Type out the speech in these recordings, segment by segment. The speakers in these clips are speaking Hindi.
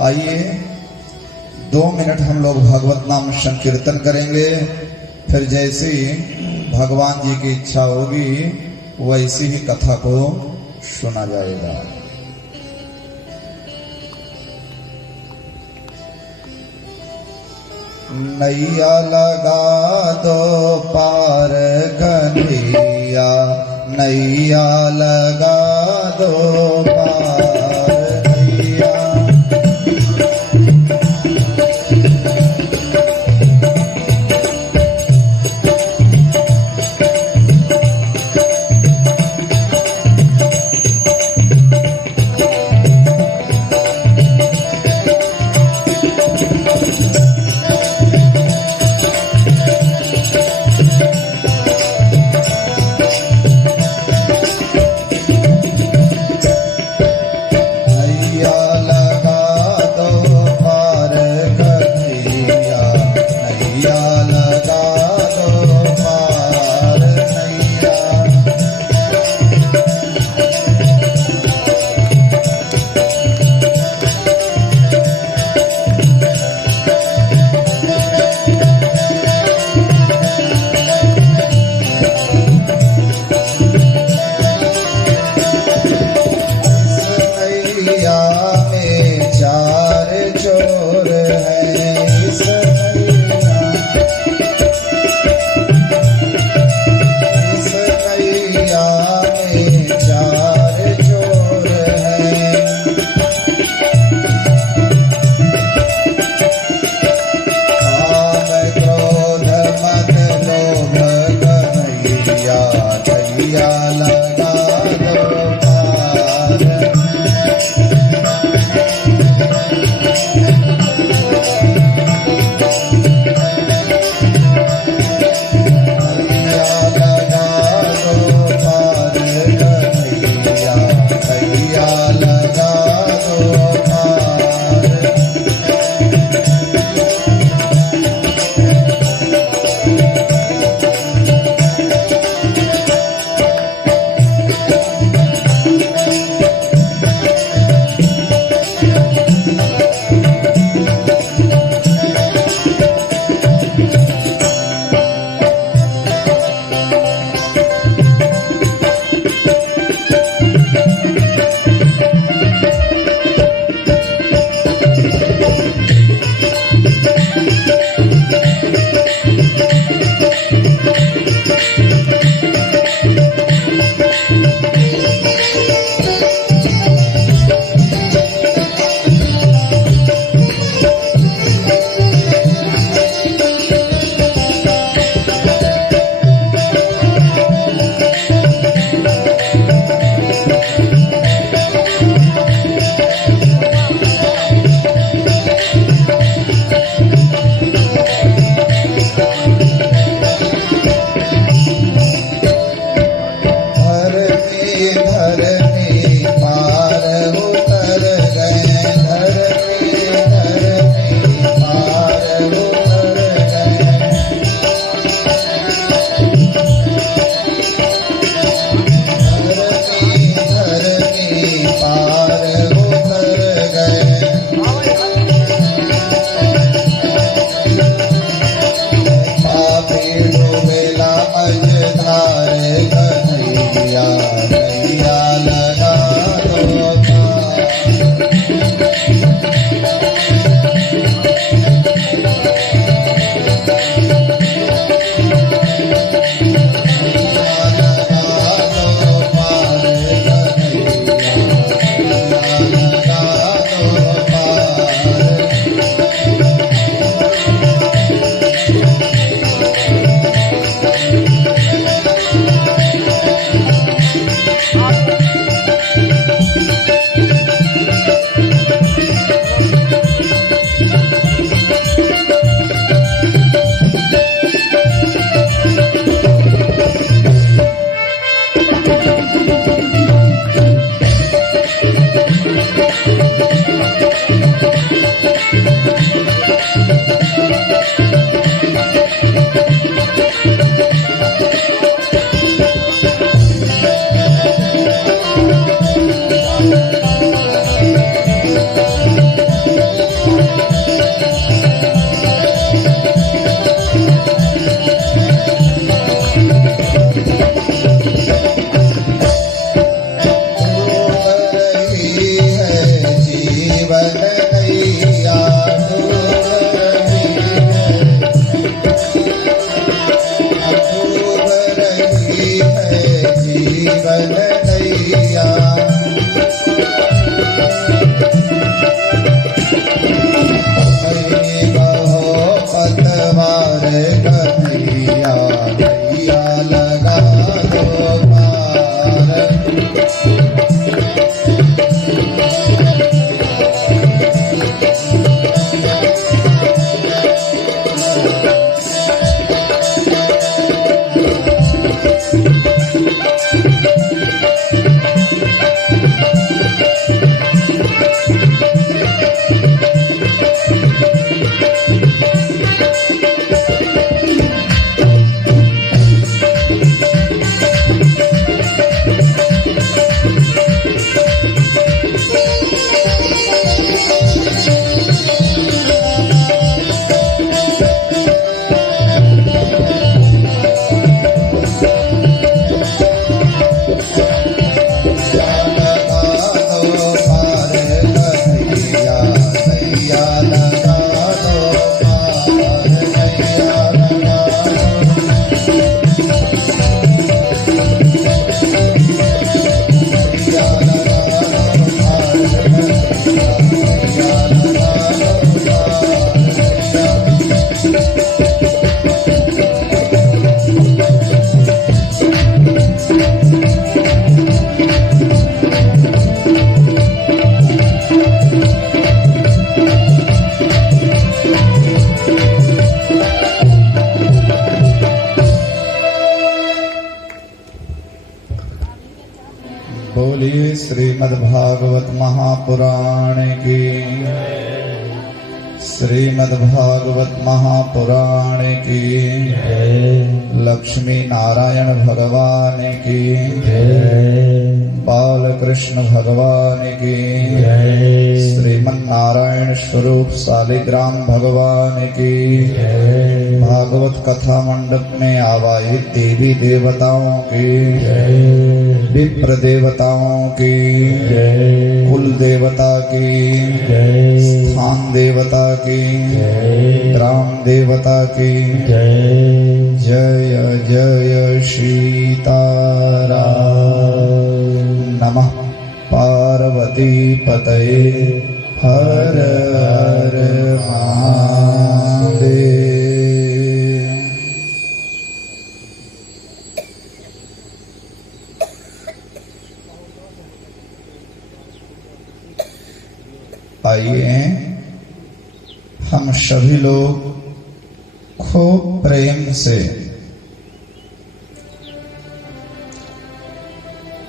आइए 2 मिनट हम लोग भागवत नाम संकीर्तन करेंगे, फिर जैसी भगवान जी की इच्छा होगी वैसी ही कथा को सुना जाएगा। नैया लगा दो पार कन्हैया, नैया लगा दो पार नैया। श्रीमद्भागवत महापुराण की, श्रीमद्भागवत महापुराण की, लक्ष्मी नारायण भगवान की, बालकृष्ण भगवान की, श्रीमन्नारायण स्वरूप शालिग्राम भगवान की, भागवत कथा मंडप में आवाहित देवी देवताओं की, विप्र देवताओं की, कुल देवता की, स्थान देवता की, ग्राम देवता की, जय जय सीताराम। नमः पार्वती पतये हर हर महादेव। आइए हम सभी लोग खूब प्रेम से,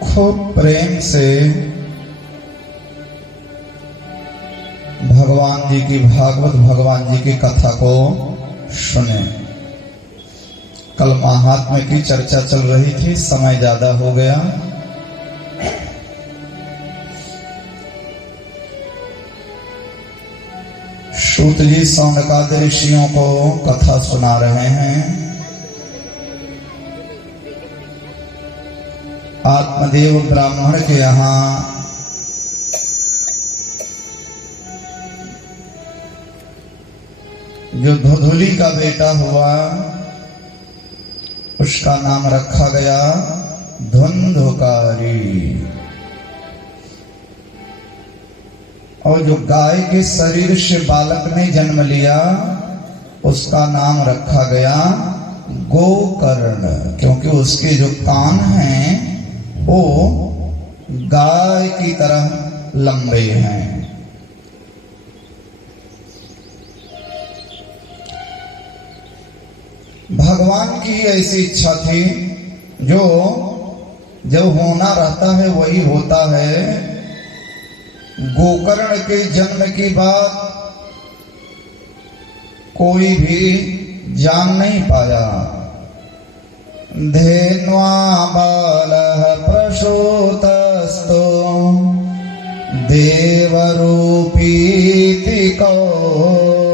खूब प्रेम से भगवान जी की, भागवत भगवान जी की कथा को सुने। कल महात्म्य की चर्चा चल रही थी, समय ज्यादा हो गया। सूत जी सौनकादि ऋषियों को कथा सुना रहे हैं। आत्मदेव ब्राह्मण के यहाँ जो धुधुली का बेटा हुआ, उसका नाम रखा गया धुंधुकारी। और जो गाय के शरीर से बालक ने जन्म लिया, उसका नाम रखा गया गोकर्ण, क्योंकि उसके जो कान हैं वो गाय की तरह लंबे हैं। भगवान की ऐसी इच्छा थी, जो जब होना रहता है वही होता है। गोकर्ण के जन्म की बात कोई भी जान नहीं पाया। धेन्वा बालः प्रसूतस्तु देवरूपीति कौतुकम्।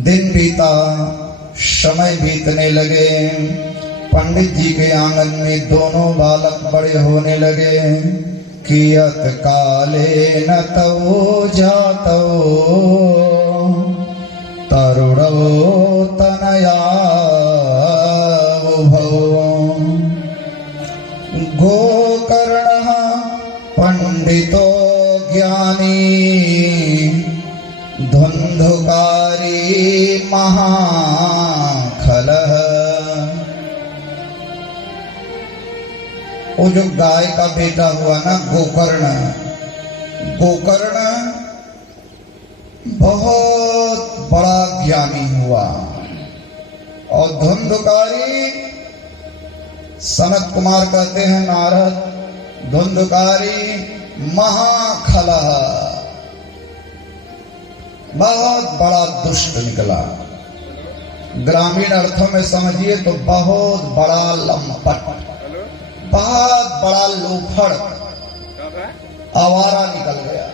दिन बीता, समय बीतने लगे। पंडित जी के आंगन में दोनों बालक बड़े होने लगे। कियत काले न तौ जातौ तरुणो तनया उभौ। गोकर्णः पंडितो ज्ञानी धुंधुकारी महाखलः। वो जो गाय का बेटा हुआ ना गोकर्ण, गोकर्ण बहुत बड़ा ज्ञानी हुआ। और धुंधुकारी, सनत कुमार कहते हैं नारद, धुंधुकारी महाखलः, बहुत बड़ा दुष्ट निकला। ग्रामीण अर्थों में समझिए तो बहुत बड़ा लंपट, बहुत बड़ा लोफड़, आवारा निकल गया।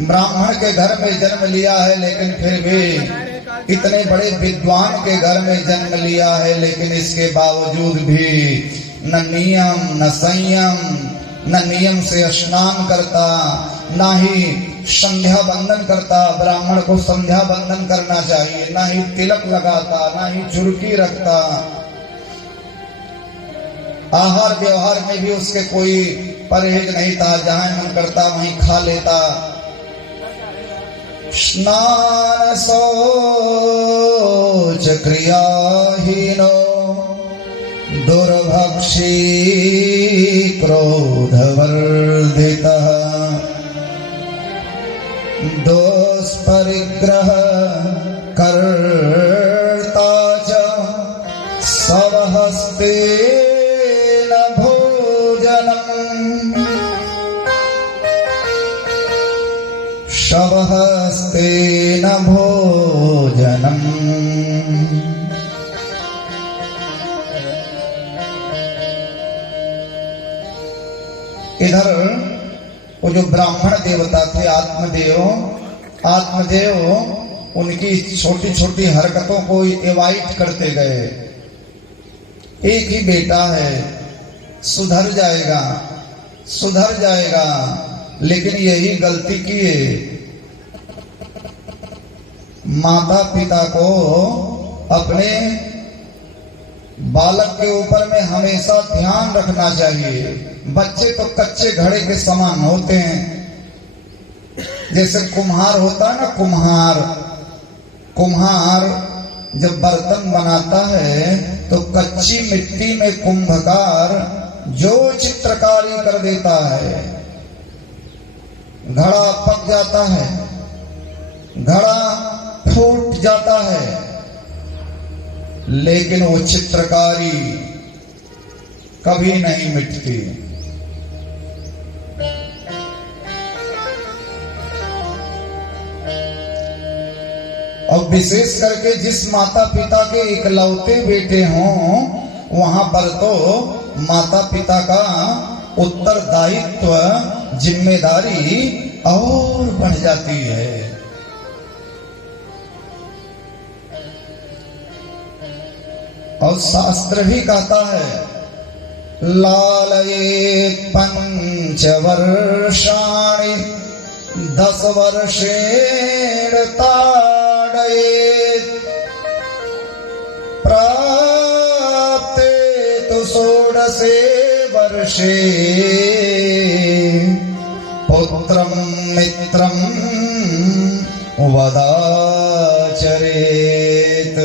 ब्राह्मण के घर में जन्म लिया है, लेकिन फिर भी इतने बड़े विद्वान के घर में जन्म लिया है, लेकिन इसके बावजूद भी न नियम न संयम, न नियम से स्नान करता, ना ही संध्या बंदन करता। ब्राह्मण को संध्या बंदन करना चाहिए, ना ही तिलक लगाता, ना ही चुरकी रखता। आहार व्यवहार में भी उसके कोई परहेज नहीं था, जहां मन करता वहीं खा लेता। स्नान शौच क्रियाहीनो दुर्भक्षी क्रोधवर्धितः दोष परिग्रह कर्तव्य इधर वो जो ब्राह्मण देवता थे आत्मदेव उनकी छोटी छोटी हरकतों को एवॉइड करते गए। एक ही बेटा है, सुधर जाएगा, लेकिन यही गलती किए। माता पिता को अपने बालक के ऊपर में हमेशा ध्यान रखना चाहिए। बच्चे तो कच्चे घड़े के समान होते हैं। जैसे कुम्हार होता है ना, कुम्हार जब बर्तन बनाता है तो कच्ची मिट्टी में कुंभकार जो चित्रकारी कर देता है, घड़ा पक जाता है, घड़ा फूट जाता है, लेकिन वो चित्रकारी कभी नहीं मिटती। और विशेष करके जिस माता पिता के इकलौते बेटे हों, वहां पर तो माता पिता का उत्तरदायित्व, जिम्मेदारी और बढ़ जाती है। और शास्त्र भी कहता है, लालयेत् पंचवर्षाणि 10 वर्षेण ताडयेत् प्राप्ते तु 16 वर्षे पुत्रं मित्रं वदाचरेत्।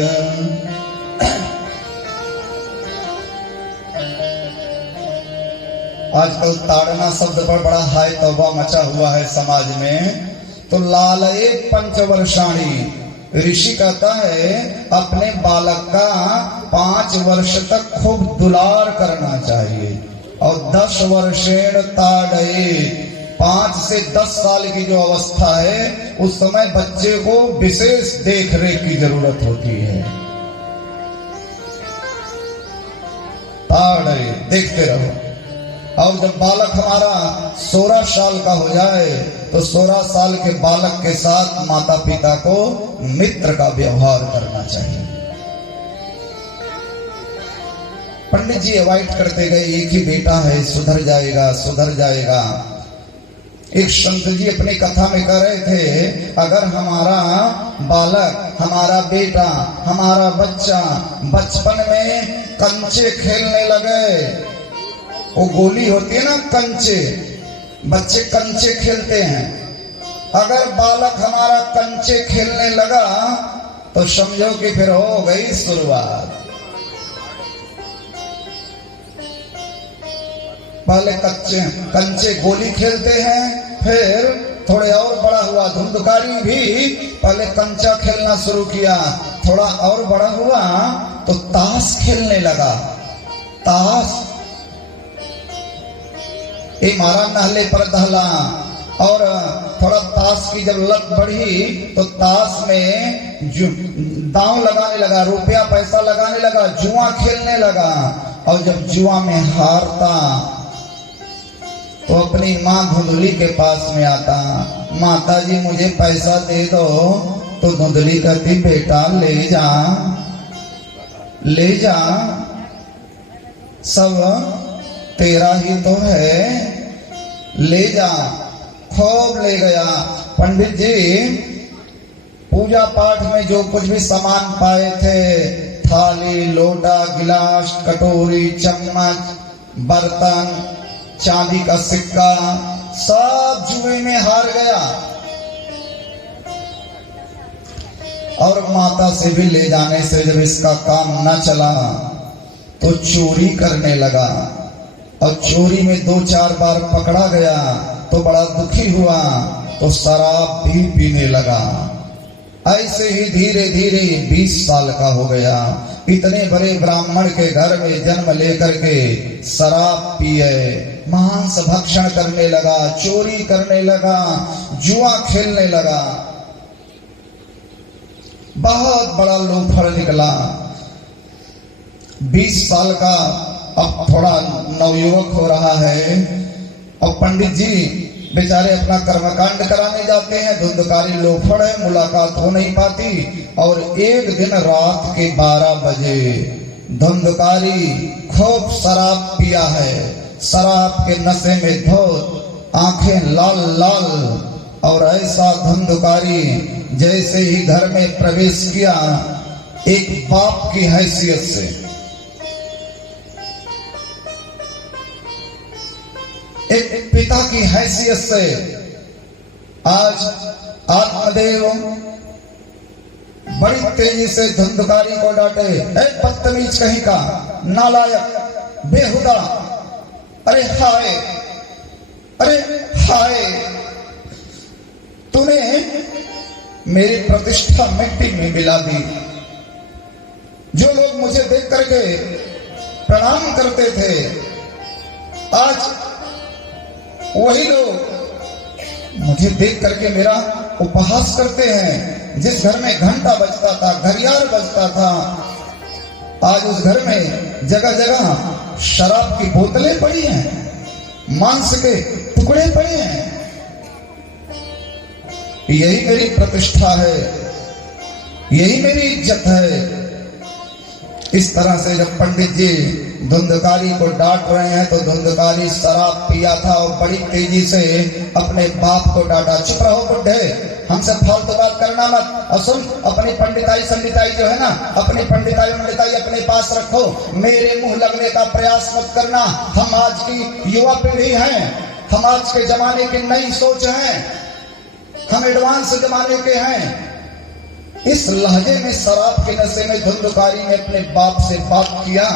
आजकल ताड़ना शब्द पर बड़ा हाय तौबा मचा हुआ है समाज में। तो लालये पंचवर्षाणी, ऋषि कहता है अपने बालक का 5 वर्ष तक खूब दुलार करना चाहिए। और 10 वर्षेण ताड़ये, 5 से 10 साल की जो अवस्था है, उस समय बच्चे को विशेष देख रेख की जरूरत होती है। ताड़ये, देखते रहो। और जब बालक हमारा 16 साल का हो जाए तो 16 साल के बालक के साथ माता पिता को मित्र का व्यवहार करना चाहिए। पंडित जी अवॉइड करते गए, एक ही बेटा है, सुधर जाएगा। एक संत जी अपनी कथा में कह रहे थे, अगर हमारा बालक, हमारा बेटा, हमारा बच्चा बचपन में कंचे खेलने लगे, वो गोली होती है ना कंचे, बच्चे कंचे खेलते हैं, अगर बालक हमारा कंचे खेलने लगा तो समझो कि फिर हो गई शुरुआत। पहले कंचे गोली खेलते हैं, फिर थोड़े और बड़ा हुआ धुंधकारी भी पहले कंचा खेलना शुरू किया, थोड़ा और बड़ा हुआ तो ताश खेलने लगा। ताश ये मारा नहले पर दहला। और थोड़ा ताश की जब लत बढ़ी तो ताश में दांव लगाने लगा, रुपया पैसा लगाने लगा, जुआ खेलने लगा। और जब जुआ में हारता तो अपनी माँ धुंधली के पास में आता, माता जी मुझे पैसा दे दो। तो धुंधली कहती, बेटा ले जा, सब तेरा ही तो है, ले जा। खूब ले गया। पंडित जी पूजा पाठ में जो कुछ भी सामान पाए थे, थाली, लोटा, गिलास, कटोरी, चम्मच, बर्तन, चांदी का सिक्का, सब जुए में हार गया। और माता से भी ले जाने से जब इसका काम न चला तो चोरी करने लगा। और चोरी में 2-4 बार पकड़ा गया तो बड़ा दुखी हुआ, तो शराब भी पीने लगा। ऐसे ही धीरे धीरे 20 साल का हो गया। इतने बड़े ब्राह्मण के घर में जन्म लेकर के शराब पिए, मांस भक्षण करने लगा, चोरी करने लगा, जुआ खेलने लगा। बहुत बड़ा लोफड़ निकला। 20 साल का अब थोड़ा नवयुवक हो रहा है, और पंडित जी बेचारे अपना कर्मकांड कराने जाते हैं। धुंधकारी लोफड़ है, मुलाकात हो नहीं पाती। और एक दिन रात के 12 बजे धुंधकारी खूब शराब पिया है, शराब के नशे में धोत, आंखें लाल लाल, और ऐसा धुंधकारी जैसे ही घर में प्रवेश किया, एक बाप की हैसियत से, एक पिता की हैसियत से आज आत्मदेव बड़ी तेजी से धुंधकारी को डांटे। बदतमीज कहीं का, नालायक, बेहुदा, अरे हाय, अरे हाय, तूने मेरी प्रतिष्ठा मिट्टी में मिला दी। जो लोग मुझे देख करके प्रणाम करते थे, आज वही लोग मुझे देख करके मेरा उपहास करते हैं। जिस घर में घंटा बजता था, घड़ियाल बजता था, आज उस घर में जगह जगह शराब की बोतलें पड़ी हैं, मांस के टुकड़े पड़े हैं। यही मेरी प्रतिष्ठा है, यही मेरी इज्जत है। इस तरह से जब पंडित जी धुंधकारी को डांट रहे हैं, तो धुंधकारी शराब पिया था और बड़ी तेजी से अपने बाप को डांटा। चुप रहो बुड्ढे, हमसे फालतू बात करना मत। और सुन, अपनी पंडिताई संडिताई जो है ना, अपनी पंडिताई पंडिताई अपने पास रखो, मेरे मुंह लगने का प्रयास मत करना। हम आज की युवा पीढ़ी हैं, हम आज के जमाने की नई सोच हैं, हम एडवांस जमाने के हैं। इस लहजे में, शराब के नशे में धुंधकारी ने अपने बाप से बात किया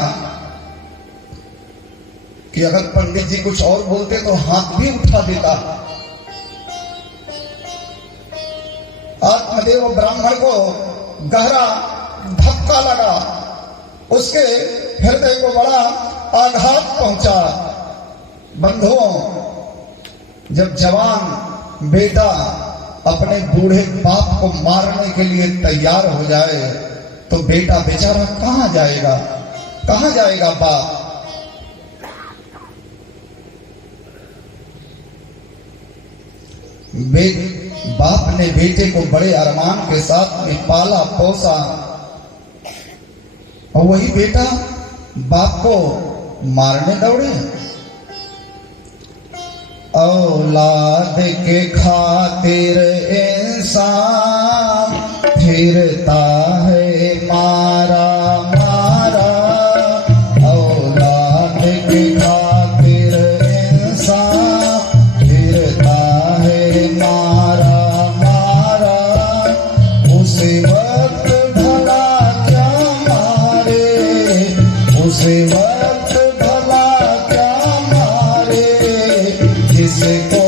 कि अगर पंडित जी कुछ और बोलते तो हाथ भी उठा देता। आत्मदेव ब्राह्मण को गहरा धक्का लगा, उसके हृदय को बड़ा आघात पहुंचा। बंधुओं, जब जवान बेटा अपने बूढ़े बाप को मारने के लिए तैयार हो जाए, तो बेटा बेचारा कहां जाएगा, कहां जाएगा बाप। बाप ने बेटे को बड़े अरमान के साथ में पाला पोसा, और वही बेटा बाप को मारने दौड़े। औलाद के खातिर इंसान फिरता है मारा मारा, औलाद के खातिर इंसान फिरता है मारा मारा। उसी वक्त भला क्या मारे, उसी वक्त भला क्या मारे, जिसको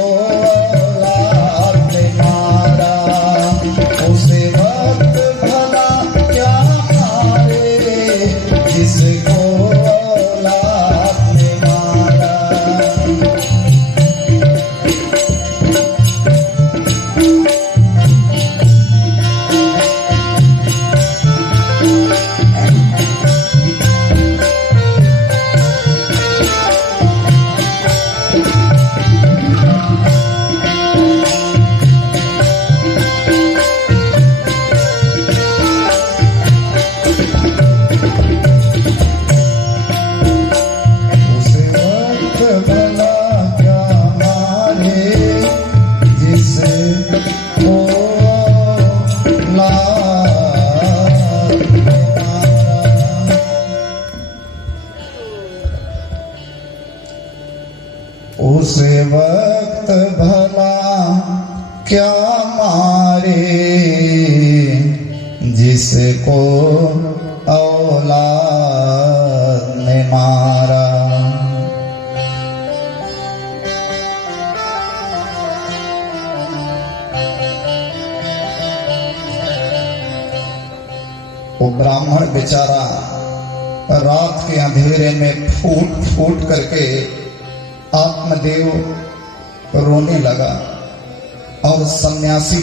औलाद ने मारा। उसे वक्त भला क्या मारे, जिसको औलाद ने मारा। उसे वक्त भला क्या मारे, जिसको औलाद ने मारा। वो ब्राह्मण बेचारा रात के अंधेरे में फूट फूट करके आत्मदेव रोने लगा। और सन्यासी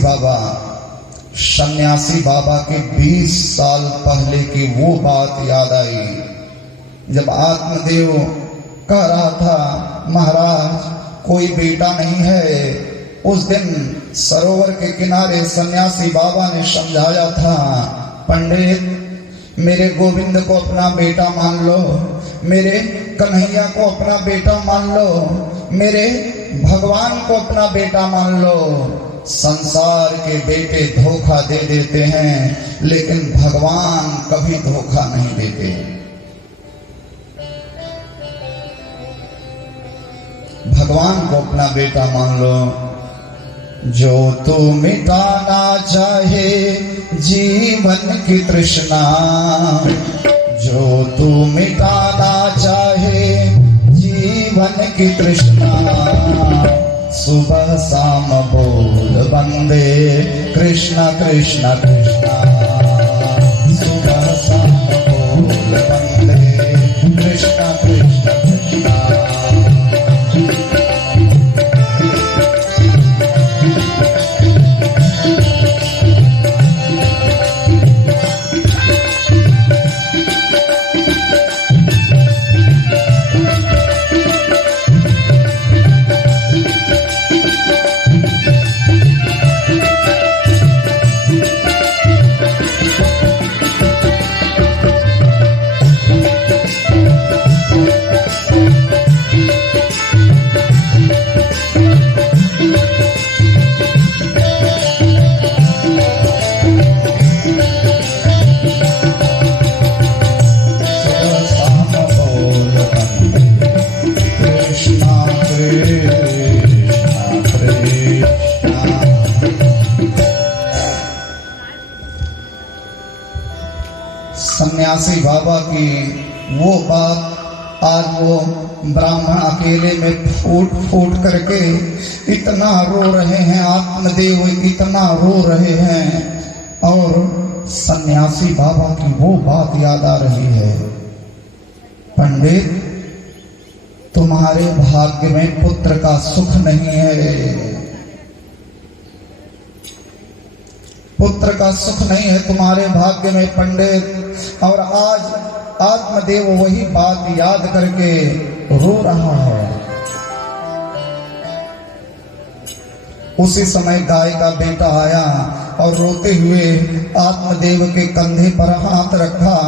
बाबा के 20 साल पहले की वो बात याद आई, जब आत्मदेव कह रहा था, महाराज कोई बेटा नहीं है। उस दिन सरोवर के किनारे सन्यासी बाबा ने समझाया था, पंडित मेरे गोविंद को अपना बेटा मान लो, मेरे कन्हैया को अपना बेटा मान लो, मेरे भगवान को अपना बेटा मान लो। संसार के बेटे धोखा दे देते हैं, लेकिन भगवान कभी धोखा नहीं देते। भगवान को अपना बेटा मान लो। जो तू मिटाना चाहे जीवन की तृष्णा, जो तू मिटाना चाहे जीवन की तृष्णा, सुबह शाम बोल वंदे कृष्ण कृष्ण कृष्ण, सुबह शाम बोल वंदे कृष्ण कृष्ण कृष्ण। सन्यासी बाबा की वो बात आज वो ब्राह्मण अकेले में फूट फूट करके इतना रो रहे हैं, आत्मदेव इतना रो रहे हैं, और सन्यासी बाबा की वो बात याद आ रही है, पंडित तुम्हारे भाग्य में पुत्र का सुख नहीं है, पुत्र का सुख नहीं है तुम्हारे भाग्य में पंडित। और आज आत्मदेव वही बात याद करके रो रहा है। उसी समय गाय का बेटा आया और रोते हुए आत्मदेव के कंधे पर हाथ रखा,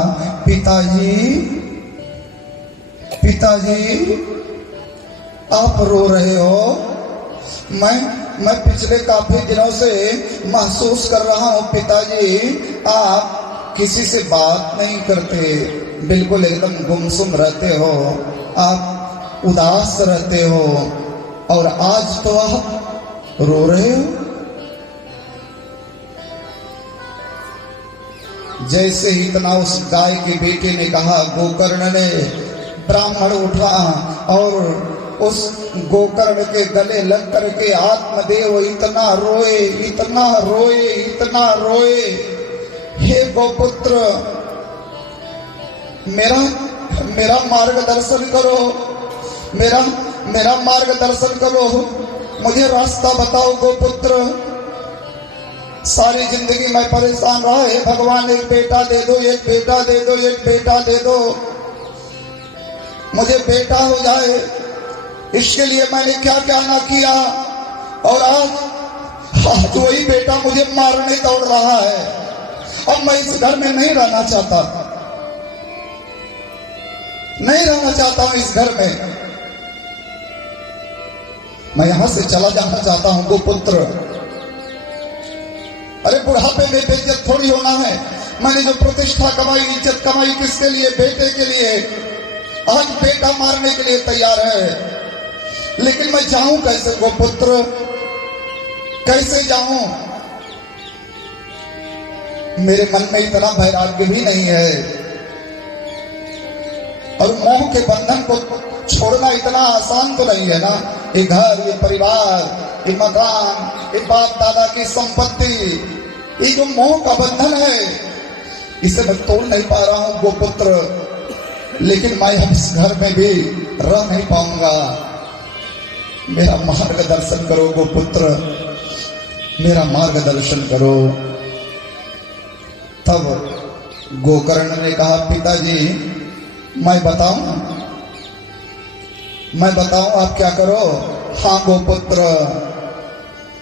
पिताजी पिताजी आप रो रहे हो, मैं पिछले काफी दिनों से महसूस कर रहा हूं पिताजी, आप किसी से बात नहीं करते, बिल्कुल एकदम गुमसुम रहते हो, आप उदास रहते हो, और आज तो आप रो रहे हो। जैसे ही इतना उस गाय के बेटे ने कहा, गोकर्ण ने, ब्राह्मण उठा और उस गोकर्ण के गले लग करके आत्मदेव इतना रोए, इतना रोए, इतना रोए, हे गोपुत्र मेरा मार्गदर्शन करो, मेरा मार्गदर्शन करो, मुझे रास्ता बताओ गोपुत्र, सारी जिंदगी मैं परेशान रहा है, भगवान एक बेटा दे दो, एक बेटा दे दो, एक बेटा दे दो, मुझे बेटा हो जाए, इसके लिए मैंने क्या क्या ना किया, और आज वही बेटा मुझे मारने दौड़ रहा है। अब मैं इस घर में नहीं रहना चाहता, नहीं रहना चाहता हूं इस घर में, मैं यहां से चला जाना चाहता हूं गोपुत्र। अरे बुढ़ापे में बेइज्जत थोड़ी होना है, मैंने जो प्रतिष्ठा कमाई, इज्जत कमाई किसके लिए? बेटे के लिए। आज बेटा मारने के लिए तैयार है, लेकिन मैं जाऊं कैसे गोपुत्र, कैसे जाऊं? मेरे मन में इतना वैराग्य भी नहीं है, और मोह के बंधन को छोड़ना इतना आसान तो नहीं है ना। ये घर, ये परिवार, ये मकान, ये बाप दादा की संपत्ति, ये जो मोह का बंधन है, इसे मैं तोड़ नहीं पा रहा हूं गोपुत्र, लेकिन मैं इस घर में भी रह नहीं पाऊंगा। मेरा मार्गदर्शन करो गोपुत्र, मेरा मार्गदर्शन करो। तब गोकर्ण ने कहा, पिताजी मैं बताऊं आप क्या करो? हाँ गोपुत्र।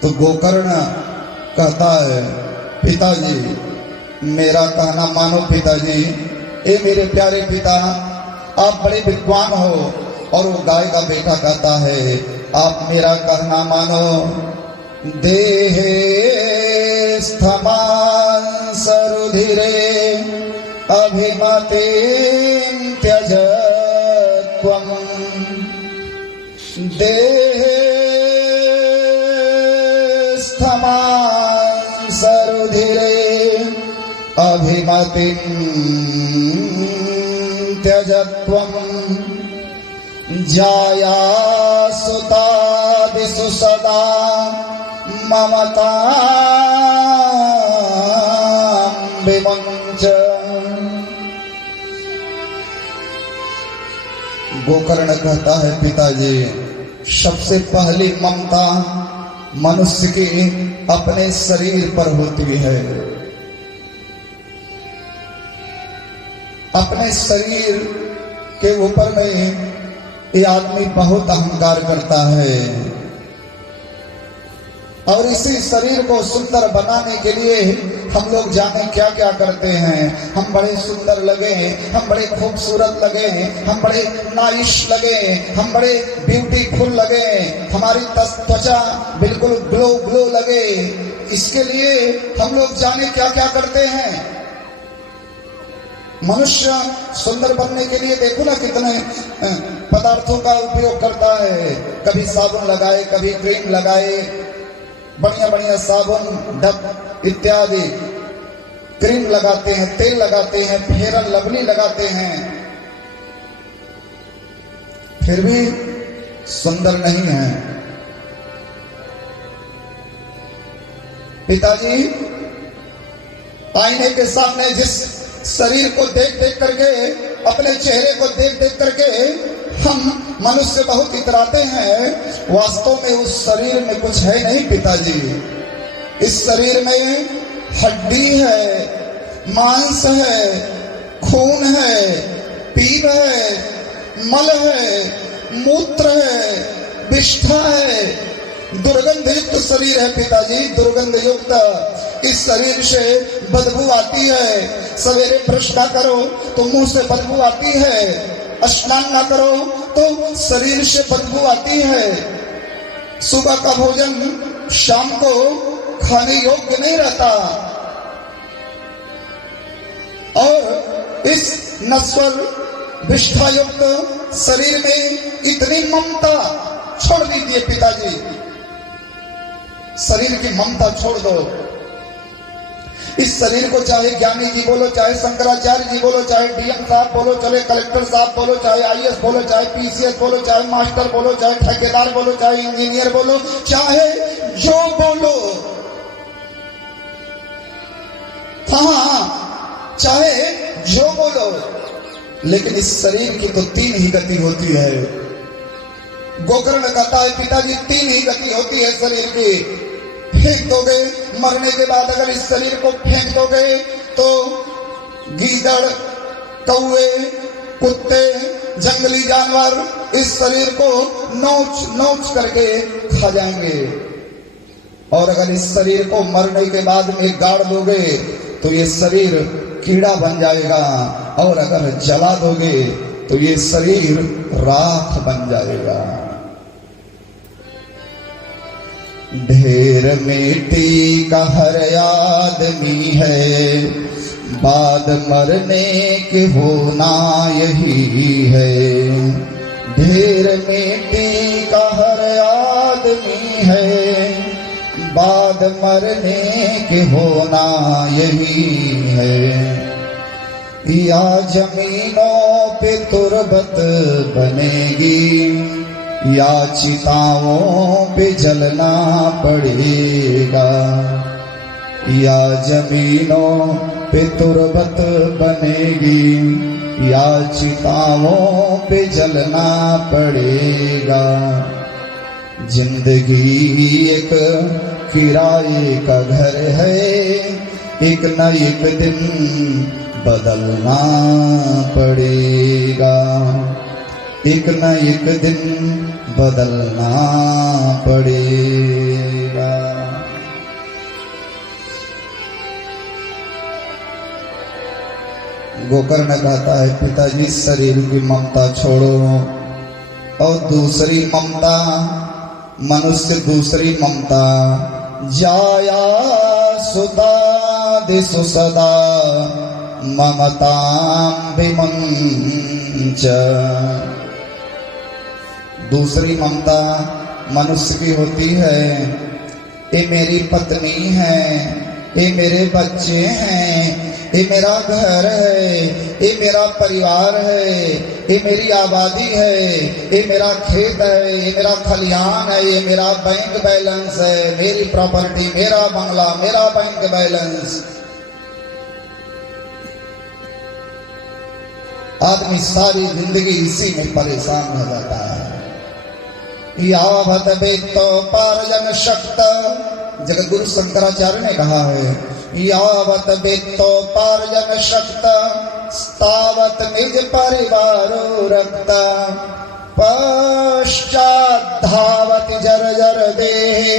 तो गोकर्ण कहता है पिताजी मेरा कहना मानो पिताजी। ए मेरे प्यारे पिता आप बड़े विद्वान हो। और वो गाय का बेटा कहता है आप मेरा कहना मानो। देहे स्थमान सरुधिरे अभिमते त्यजत्वम्। देहे स्थमान सरुधिरे अभिमतिं त्यजत्वम्। जाया सुतादिषु सदा ममतां विमुञ्च। गोकर्ण कहता है पिताजी सबसे पहली ममता मनुष्य की अपने शरीर पर होती है। अपने शरीर के ऊपर में ये आदमी बहुत अहंकार करता है और इसी शरीर को सुंदर बनाने के लिए हम लोग जाने क्या क्या करते हैं। हम बड़े सुंदर लगे, हम बड़े खूबसूरत लगे, हम बड़े नाइश लगे, हम बड़े ब्यूटीफुल लगे, हमारी त्वचा बिल्कुल ग्लो ग्लो लगे। इसके लिए हम लोग जाने क्या क्या करते हैं। मनुष्य सुंदर बनने के लिए देखो ना कितने पदार्थों का उपयोग करता है। कभी साबुन लगाए, कभी क्रीम लगाए, बढ़िया बढ़िया साबुन डब इत्यादि क्रीम लगाते हैं, तेल लगाते हैं, फेयर एंड लवली लगाते हैं, फिर भी सुंदर नहीं है। पिताजी आईने के सामने जिस शरीर को देख देख करके, अपने चेहरे को देख देख करके हम मनुष्य बहुत इतराते हैं। वास्तव में उस शरीर में कुछ है नहीं पिताजी। इस शरीर में हड्डी है, मांस है, खून है, पीप है, मल है, मूत्र है, विष्ठा है, दुर्गंध युक्त शरीर है पिताजी, दुर्गंध युक्त। इस शरीर से बदबू आती है। सवेरे ब्रश ना करो तो मुंह से बदबू आती है, स्नान ना करो तो शरीर से बदबू आती है। सुबह का भोजन शाम को खाने योग्य नहीं रहता। और इस नश्वर विष्ठा युक्त शरीर में इतनी ममता छोड़ दीजिए पिताजी। शरीर की ममता छोड़ दो। इस शरीर को चाहे ज्ञानी जी बोलो, चाहे शंकराचार्य जी बोलो, चाहे डीएम साहब बोलो, चाहे कलेक्टर साहब बोलो, चाहे आईएएस बोलो, चाहे पीसीएस बोलो, चाहे मास्टर बोलो, चाहे ठेकेदार बोलो, चाहे इंजीनियर बोलो, चाहे जो बोलो, हाँ चाहे जो बोलो, लेकिन इस शरीर की तो तीन ही गति होती है। गोकर्ण कहता है पिताजी तीन ही गति होती है शरीर की। फेंक दोगे, मरने के बाद अगर इस शरीर को फेंक दोगे तो गीदड़, कौवे, कुत्ते, जंगली जानवर इस शरीर को नोच नोच करके खा जाएंगे। और अगर इस शरीर को मरने के बाद में गाड़ दोगे तो ये शरीर कीड़ा बन जाएगा। और अगर जला दोगे तो ये शरीर राख बन जाएगा। ढेर मिट्टी का हर आदमी है, बाद मरने के होना यही है। ढेर मिट्टी का हर आदमी है, बाद मरने के होना यही है। या जमीनों पे तुरबत बनेगी, या चिताओं पे जलना पड़ेगा। या जमीनों पे तुरबत बनेगी, या चिताओं पे जलना पड़ेगा। जिंदगी एक किराए का घर है, एक न एक दिन बदलना पड़ेगा। एक न एक दिन बदलना पड़ेगा। गोकर्ण कहता है पिताजी शरीर की ममता छोड़ो और दूसरी ममता, मनुष्य दूसरी ममता, जाया सुता दिशु सदा ममतां विमुंच। दूसरी ममता मनुष्य की होती है, ये मेरी पत्नी है, ये मेरे बच्चे हैं, ये मेरा घर है, ये मेरा परिवार है, ये मेरी आबादी है, ये मेरा खेत है, ये मेरा खलिहान है, ये मेरा बैंक बैलेंस है, मेरी प्रॉपर्टी, मेरा बंगला, मेरा बैंक बैलेंस। आदमी सारी जिंदगी इसी में परेशान हो जाता है। यावत वेत्तोपार्जन शक्त, जगत गुरु शंकराचार्य ने कहा है, यावत वेत्तोपार्जन शक्त तावत निज परिवारो रक्त। पश्चात् धावति जर्जर देहे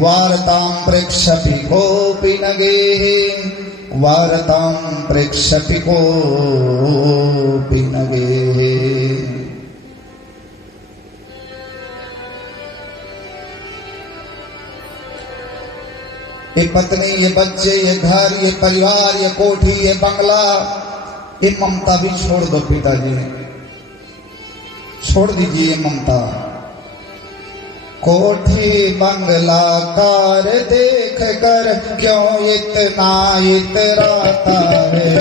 वार्तां प्रेक्षपि कोऽपि न गेहे। वार्तां प्रेक्षपि कोऽपि न गेहे। ये पत्नी, ये बच्चे, ये घर, ये परिवार, ये कोठी, ये बंगला, ये ममता भी छोड़ दो पिताजी, छोड़ दीजिए ये ममता। कोठी बंगला कार देख कर क्यों इतना इतराता है।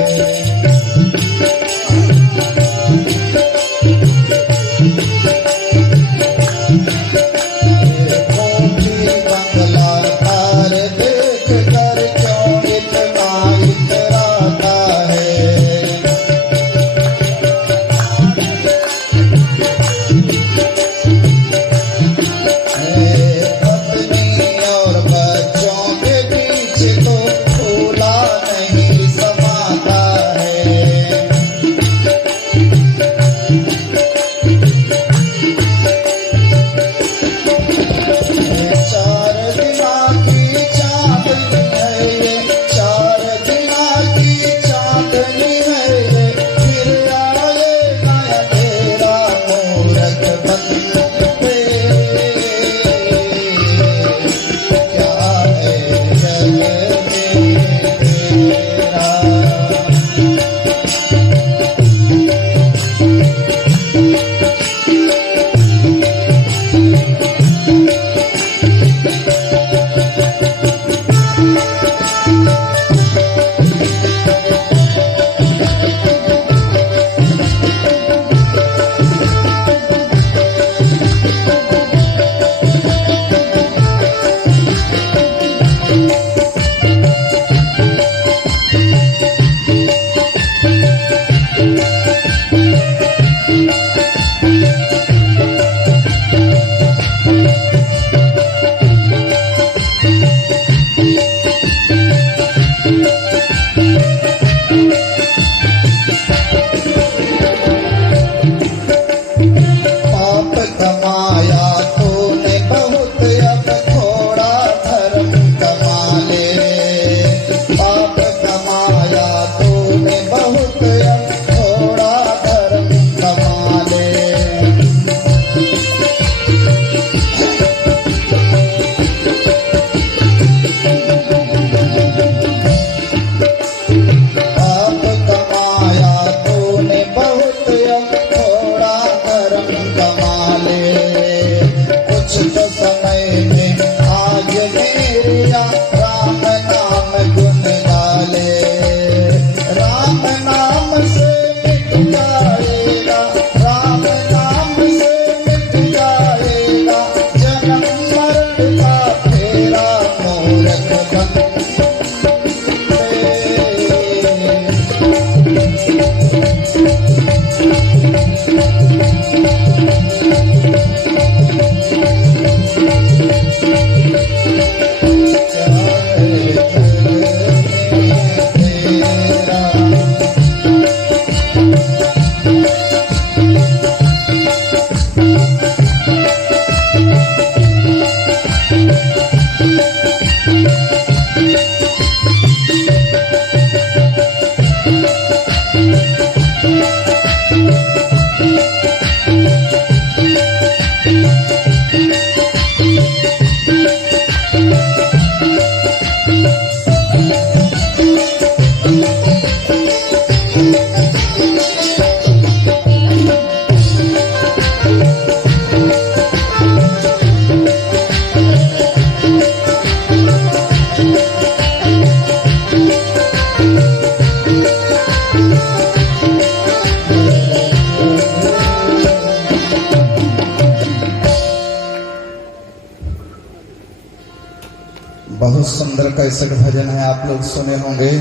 बहुत सुंदर कैसेट भजन है, आप लोग सुने होंगे।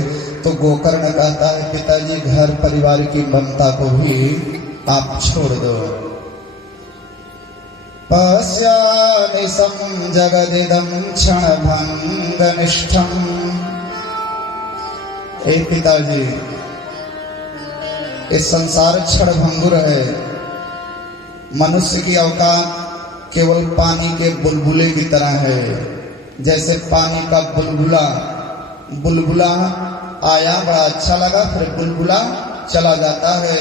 तो गोकर्ण कहता है पिताजी घर परिवार की ममता को भी आप छोड़ दो। पश्यामि जगदिदं क्षणभंग निष्ठम। ए पिताजी, इस संसार क्षणभंगुर है। मनुष्य की औकात केवल पानी के बुलबुले की तरह है। जैसे पानी का बुलबुला आया, बड़ा अच्छा लगा, फिर बुलबुला चला जाता है।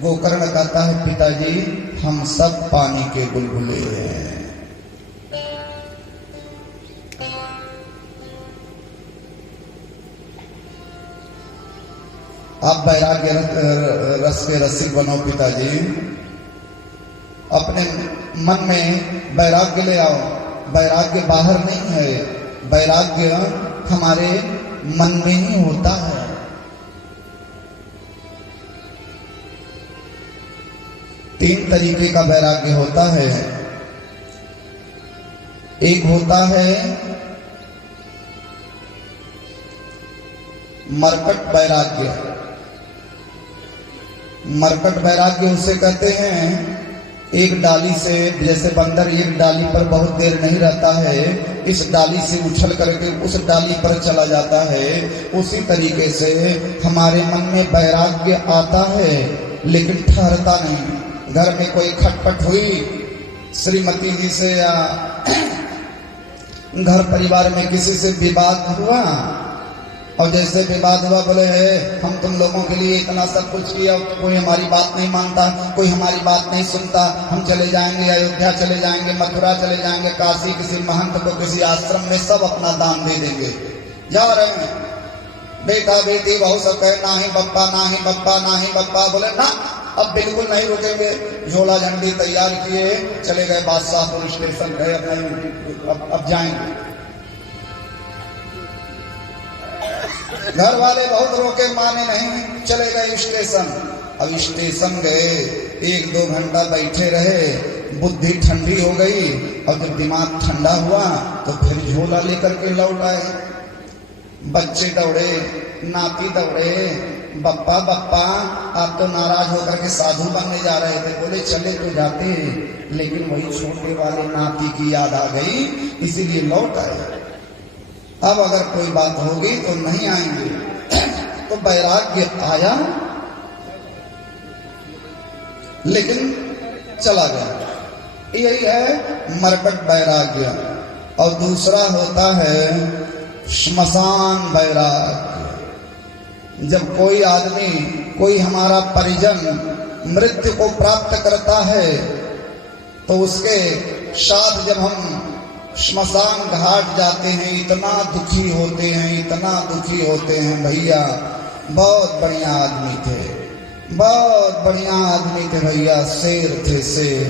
गोकर्ण कहता है पिताजी हम सब पानी के बुलबुले हैं। आप वैराग्य रस के रसिक बनो पिताजी। अपने मन में वैराग्य ले आओ। वैराग्य बाहर नहीं है, वैराग्य हमारे मन में ही होता है। तीन तरीके का वैराग्य होता है। एक होता है मरकट वैराग्य। मरकट वैराग्य उसे कहते हैं एक डाली से, जैसे बंदर एक डाली पर बहुत देर नहीं रहता है, इस डाली से उछल करके उस डाली पर चला जाता है। उसी तरीके से हमारे मन में वैराग्य आता है लेकिन ठहरता नहीं। घर में कोई खटपट हुई श्रीमती जी से या घर परिवार में किसी से विवाद हुआ, और जैसे विवाद हुआ बोले है हम तुम लोगों के लिए इतना सब कुछ किया, कोई हमारी बात नहीं मानता, कोई हमारी बात नहीं सुनता, हम चले जाएंगे अयोध्या, चले जाएंगे मथुरा, चले जाएंगे काशी, किसी महंत को किसी आश्रम में सब अपना दान दे देंगे। जा रहे हैं, बेटा बेटी बहू सब कहे ना ही बप्पा ना ही बप्पा ना ही बप्पा। बोले ना अब बिल्कुल नहीं रुकेंगे। झोला झंडी तैयार किए, चले गए बादशाहपुर स्टेशन गए, अब जाएंगे। घर वाले बहुत रोके, माने नहीं, चले गए स्टेशन। अब स्टेशन गए, 1-2 घंटा बैठे रहे, बुद्धि ठंडी हो गई, और जब दिमाग ठंडा हुआ तो फिर झोला लेकर के लौट आए। बच्चे दौड़े, नाती दौड़े, बप्पा बप्पा आप तो नाराज होकर के साधु बनने जा रहे थे। बोले चले तो जाते, लेकिन वही छोटे वाले नाती की याद आ गई, इसीलिए लौट आए। अब अगर कोई बात होगी तो नहीं आएंगे। तो वैराग्य आया लेकिन चला गया। यही है मरकट वैराग्य। और दूसरा होता है श्मशान वैराग्य। जब कोई आदमी, कोई हमारा परिजन मृत्यु को प्राप्त करता है तो उसके साथ जब हम श्मशान घाट जाते हैं, इतना दुखी होते हैं, इतना दुखी होते हैं। भैया बहुत बढ़िया आदमी थे, बहुत बढ़िया आदमी थे भैया, शेर थे शेर,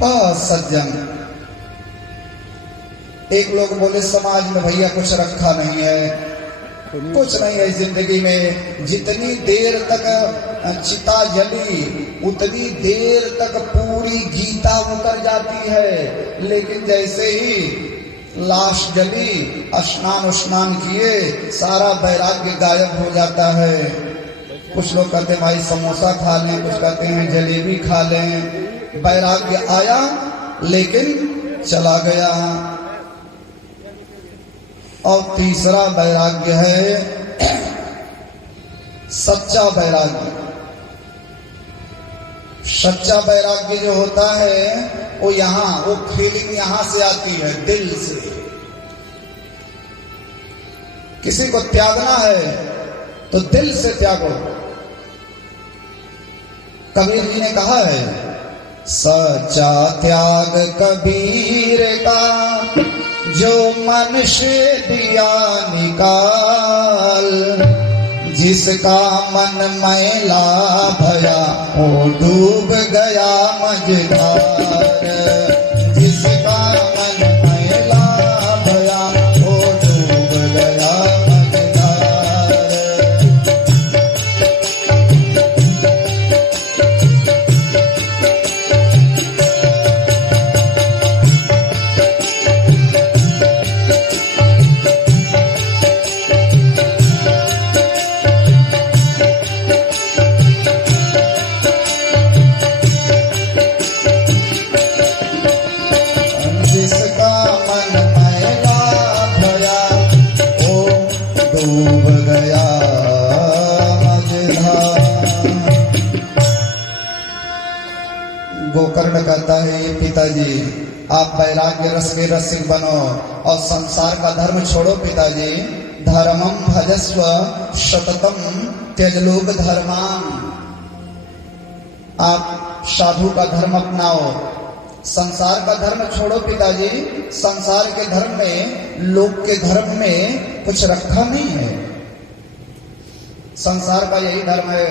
बहुत सज्जन। एक लोग बोले समाज में भैया कुछ रखा नहीं है, कुछ नहीं है जिंदगी में। जितनी देर तक चिता जली उतनी देर तक पूरी गीता उतर जाती है, लेकिन जैसे ही लाश जली, स्नान किए, सारा वैराग्य गायब हो जाता है। कुछ लोग कहते हैं भाई समोसा खा लें, कुछ कहते हैं जलेबी खा लें। वैराग्य आया लेकिन चला गया। और तीसरा वैराग्य है सच्चा वैराग्य। सच्चा वैराग्य जो होता है वो फीलिंग यहां से आती है, दिल से। किसी को त्यागना है तो दिल से त्यागो। कबीर जी ने कहा है सच्चा त्याग कबीर का जो मन से दिया निकाल, जिसका मन मैला भया वो डूब गया मझधार। जिसका मन मैला भया वो डूब गया मझधार। गोकर्ण कहता है, ये पिताजी आप वैराग्य रस के रसिक बनो और संसार का धर्म छोड़ो पिताजी। धर्मम भजस्व सततम त्यजलोक धर्मान। आप साधु का धर्म अपनाओ, संसार का धर्म छोड़ो पिताजी। संसार के धर्म में, लोक के धर्म में कुछ रखा नहीं है। संसार का यही धर्म है,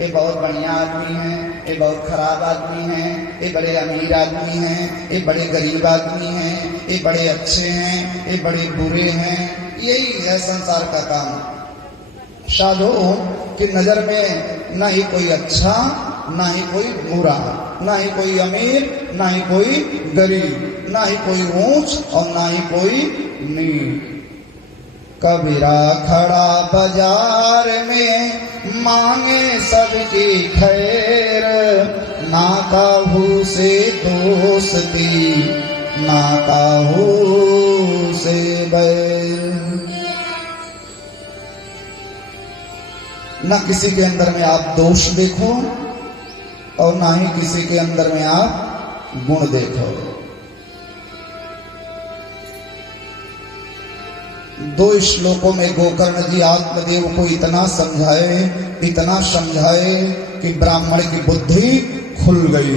ये बहुत बढ़िया आदमी है, ये बहुत खराब आदमी है, ये बड़े अमीर आदमी हैं, ये बड़े गरीब आदमी हैं, ये बड़े अच्छे हैं, ये बड़े बुरे हैं। यही है संसार का काम। साधुओं की नजर में ना ही कोई अच्छा, ना ही कोई बुरा, ना ही कोई अमीर, ना ही कोई गरीब, ना ही कोई ऊंच और ना ही कोई नीच। कबीरा खड़ा बाजार में मांगे सबकी खैर, ना काहू से दोस्ती, ना काहू से बैर। ना किसी के अंदर में आप दोष देखो और ना ही किसी के अंदर में आप गुण देखो। दो श्लोकों में गोकर्ण जी आत्मदेव को इतना समझाए कि ब्राह्मण की बुद्धि खुल गई,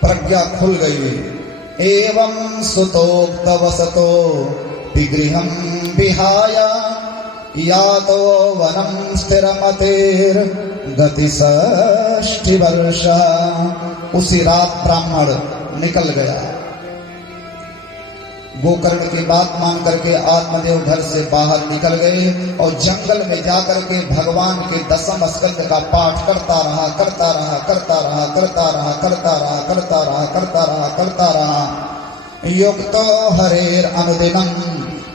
प्रज्ञा खुल गई। एवं सुतोक्त वसतो विगृहं विहाय यातो वनम स्थिरमतेर गति 60 वर्ष। उसी रात ब्राह्मण निकल गया। गोकर्ण की बात मान करके आत्मदेव घर से बाहर निकल गए और जंगल में जाकर के भगवान के 10वें स्कंद का पाठ करता रहा। युक्तो हरेर अनुदिनम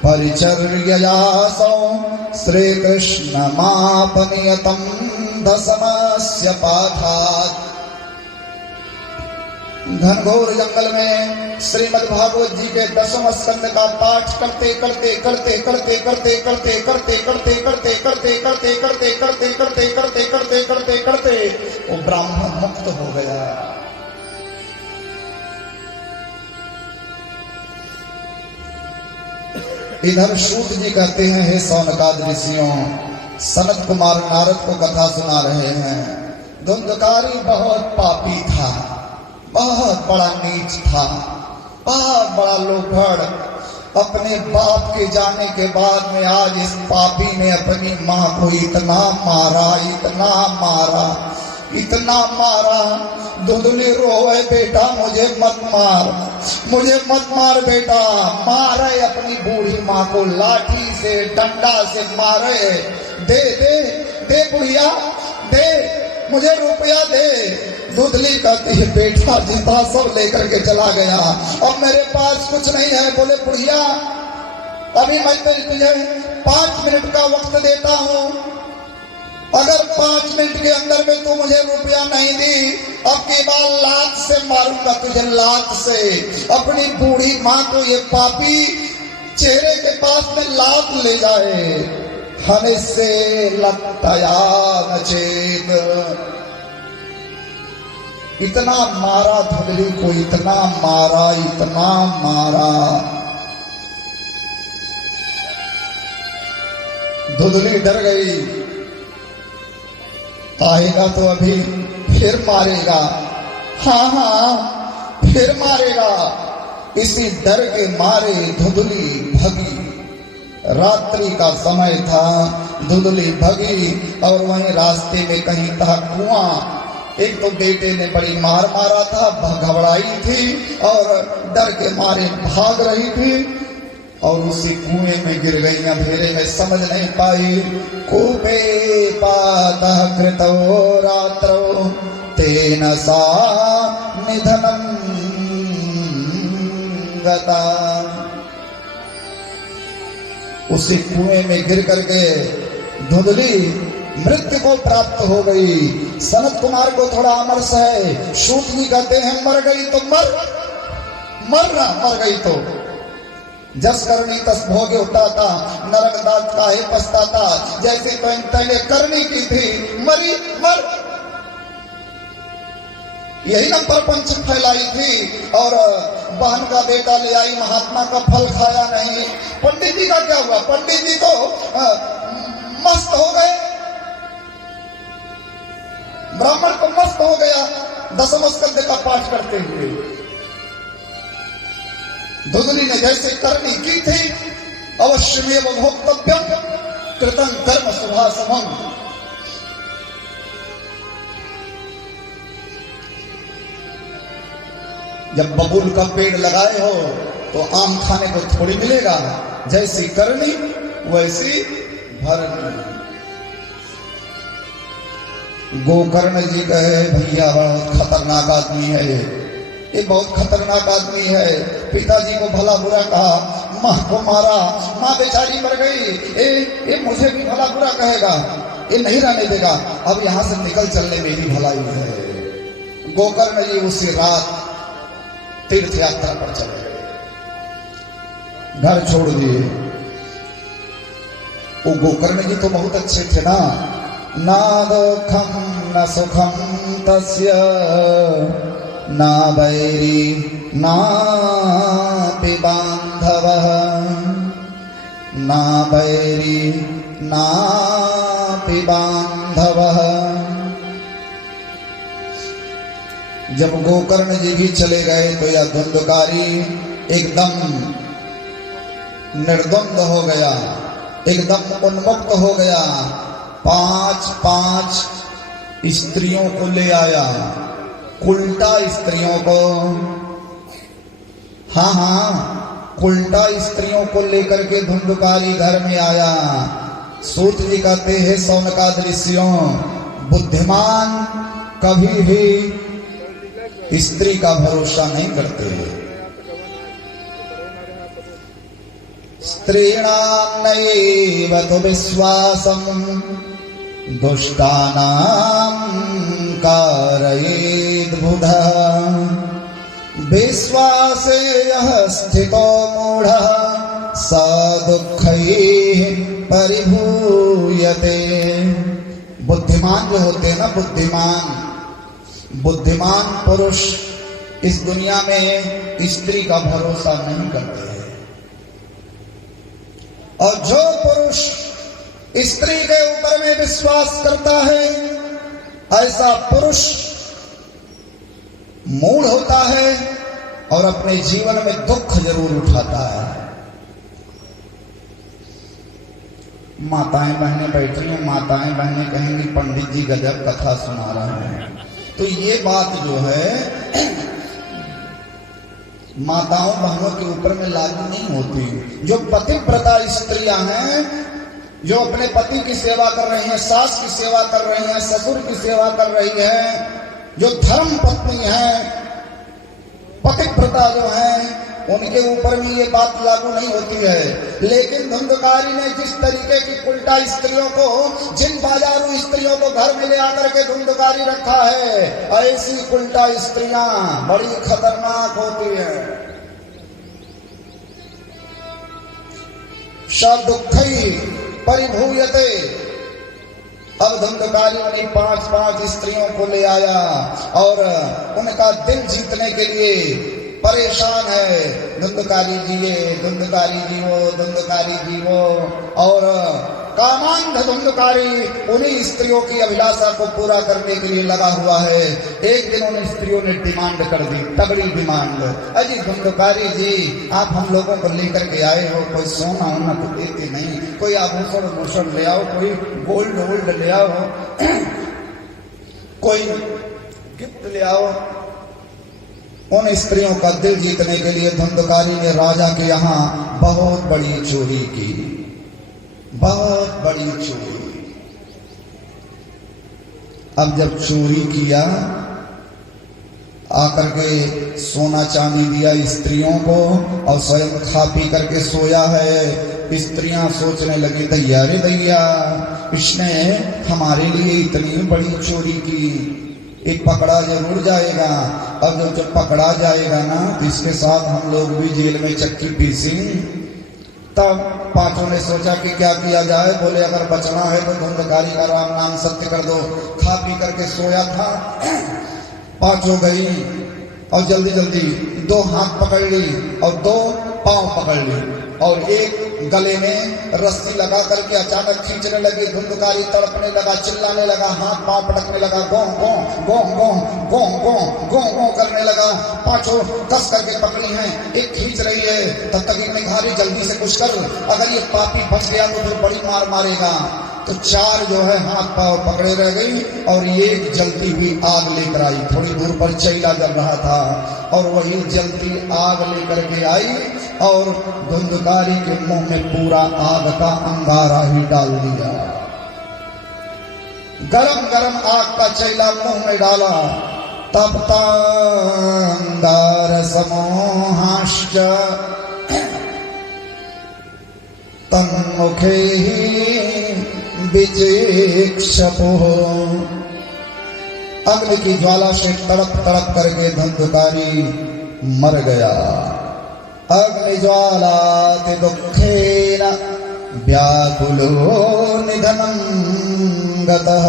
परिचर्ययासो श्री कृष्ण मापनियतम 10मस्य पाठात्। घनघोर जंगल में श्रीमद् भागवत जी के 10वें स्कंद का पाठ करते वो ब्राह्मण मुक्त हो गया। इधर सूत जी कहते हैं, हे सौनकादि ऋषियों, सनत कुमार नारद को कथा सुना रहे हैं। धुंधकारी बहुत पापी था, बहुत बड़ा नीच था, बहुत बड़ा लोभड़। अपने बाप के जाने के बाद में आज इस पापी ने अपनी माँ को इतना मारा। धुंधली रोए, बेटा मुझे मत मार बेटा। मारे अपनी बूढ़ी माँ को लाठी से, डंडा से मारे। दे बुढ़िया दे, मुझे रुपया दे। धुंधली कहती है, बेटा जितना सब लेकर के चला गया, अब मेरे पास कुछ नहीं है। बोले बुढ़िया, अभी मैं तुझे 5 मिनट का वक्त देता हूँ, अगर 5 मिनट के अंदर में तू मुझे रुपया नहीं दी, अब की बार लात से मारूंगा तुझे, लात से। अपनी बूढ़ी माँ को ये पापी चेहरे के पास में लात ले जाए। हने से लत्तया नचेत। इतना मारा धुंधली को, इतना मारा। धुंधली डर गई, आएगा तो अभी फिर मारेगा। हाँ, फिर मारेगा। इसी डर के मारे धुंधली भगी। रात्रि का समय था, धुंधली भगी और वहीं रास्ते में कहीं था कुआं। एक तो बेटे ने बड़ी मार मारा था, घबराई थी और डर के मारे भाग रही थी और उसी कुएं में गिर गई। अंधेरे में समझ नहीं पाई। कूपे पातः कृतो रात्रो तेन सा निधनं गता। उसी कुएं में गिर करके धुंधली मृत्यु को प्राप्त हो गई। सनत कुमार को थोड़ा अमरस है। सूत जी कहते हैं, मर गई तो मर गई तो जस करनी तस भोगे उठाता, नरक दात काहे पछताता। जैसे तो तैने करनी की थी, मर। यही ना प्रपंच फैलाई थी। और बहन का बेटा ले आई, महात्मा का फल खाया नहीं। पंडित जी का क्या हुआ? पंडित जी तो मस्त हो गए, ब्राह्मण को मस्त हो गया दशम स्कंद का पाठ करते हुए। धुंधली ने जैसे करनी की थी, अवश्यमेव भोक्तव्यम कृतं कर्म शुभाशुभम। जब बबूल का पेड़ लगाए हो तो आम खाने को थोड़ी मिलेगा, जैसी करनी वैसी भरनी। गोकर्ण जी कहे भैया बहुत खतरनाक आदमी है ये बहुत खतरनाक आदमी है। पिताजी को भला बुरा कहा, माँ को मारा, माँ बेचारी मर गई, ये मुझे भी भला बुरा कहेगा, ये नहीं रहने देगा, अब यहां से निकल चलने मेरी भलाई है। गोकर्ण जी उसी रात तीर्थ यात्रा पर चले गए, घर छोड़ दिए। वो गोकर्ण जी तो बहुत अच्छे थे ना। ना दुखम न सुखम तस्य ना वैरी नापि बांधवः ना वैरी नापि बांधवः। जब गोकर्ण जी भी चले गए तो यह धुंधकारी एकदम निर्द्वंद हो गया, एकदम उन्मुक्त हो गया। 5 स्त्रियों को ले आया, उल्टा स्त्रियों को, हाँ उल्टा स्त्रियों को लेकर के धुंधकारी घर में आया। सूत जी कहते हैं शौनकादृश्यों, बुद्धिमान कभी भी स्त्री का भरोसा नहीं करते। स्त्रीणां नैव तु विश्वासं दुष्टानां कारयेद् बुधः विश्वासे यः स्थितो मूढः स दुःखैः परिभूयते। बुद्धिमान जो होते हैं ना, बुद्धिमान पुरुष इस दुनिया में स्त्री का भरोसा नहीं करते हैं। और जो पुरुष स्त्री के ऊपर में विश्वास करता है, ऐसा पुरुष मूढ़ होता है और अपने जीवन में दुख जरूर उठाता है। माताएं बहनें बैठी हैं, माताएं बहनें कहेंगी पंडित जी गजब कथा सुना रहे हैं। तो ये बात जो है माताओं बहनों के ऊपर में लागू नहीं होती। जो पतिव्रता स्त्रियां हैं, जो अपने पति की सेवा कर रही हैं, सास की सेवा कर रही हैं, ससुर की सेवा कर रही हैं, जो धर्म पत्नी हैं, पतिव्रता जो हैं, उनके ऊपर में ये बात लागू नहीं होती है। लेकिन धुंधकारी ने जिस तरीके की उल्टा स्त्रियों को, जिन बाजारू स्त्रियों को घर में ले आकर के धुंधकारी रखा है, ऐसी उल्टा स्त्रियां बड़ी खतरनाक होती है। स दुःखै परिभूयते। अब धुंधकारी ने 5 स्त्रियों को ले आया और उनका दिल जीतने के लिए परेशान है। धुंधकारी जिए, धुंधकारी जीवो, धुंधकारी जीवो। और कामांध धुंधकारी उन्हीं स्त्रियों की अभिलाषा को पूरा करने के लिए लगा हुआ है। एक दिन उन स्त्रियों ने डिमांड कर दी, तगड़ी डिमांड। अजी धुंधकारी जी, आप हम लोगों को लेकर के आए हो, कोई सोना होना तो देते नहीं, कोई आभूषण भूषण ले आओ, कोई गोल्ड वोल्ड ले आओ, कोई गिफ्ट ले आओ। उन स्त्रियों का दिल जीतने के लिए धुंधकारी ने राजा के यहाँ बहुत बड़ी चोरी की, बहुत बड़ी चोरी। अब जब चोरी किया, आकर के सोना चांदी दिया स्त्रियों को और स्वयं खा पी करके सोया है। स्त्रियां सोचने लगी, दैया रे दैया, इसने हमारे लिए इतनी बड़ी चोरी की, एक पकड़ा जरूर जाएगा। अब जब पकड़ा जाएगा ना, तो इसके साथ हम लोग भी जेल में चक्की पीसेंगे। तब 5 ने सोचा कि क्या किया जाए। बोले अगर बचना है तो धुंधकारी का राम नाम सत्य कर दो। खा पी करके सोया था, पांचों गई और जल्दी जल्दी दो हाथ पकड़ ली और दो पांव पकड़ ली और एक गले में रस्सी लगा करके अचानक खींचने लगी। धुंधकारी तड़पने लगा, चिल्लाने लगा, हाथ पांव पटकने लगा, गों गों गों गों गों गों गों गों करने लगा। पांचों कस करके पकड़ी हैं, एक खींच रही है। तब तक एक ने कहा जल्दी से कुछ कर, अगर ये पापी फंस गया तो फिर बड़ी मार मारेगा। तो चार जो है हाथ पांव पकड़े रह गई और एक जलती हुई आग लेकर आई। थोड़ी दूर पर चैला जल रहा था और वही जलती आग लेकर के आई और धुंधकारी के मुंह में पूरा आग का अंगारा ही डाल दिया। गरम गरम आग का चैला मुंह में डाला। तपता अंगार समोहाश्च तन्मुखे ही विचेक्षपो। अग्नि की ज्वाला से तड़प तड़प करके धुंधकारी मर गया। अग्नि ज्वाला ते दुखेन व्याकुलो निधनं गतः।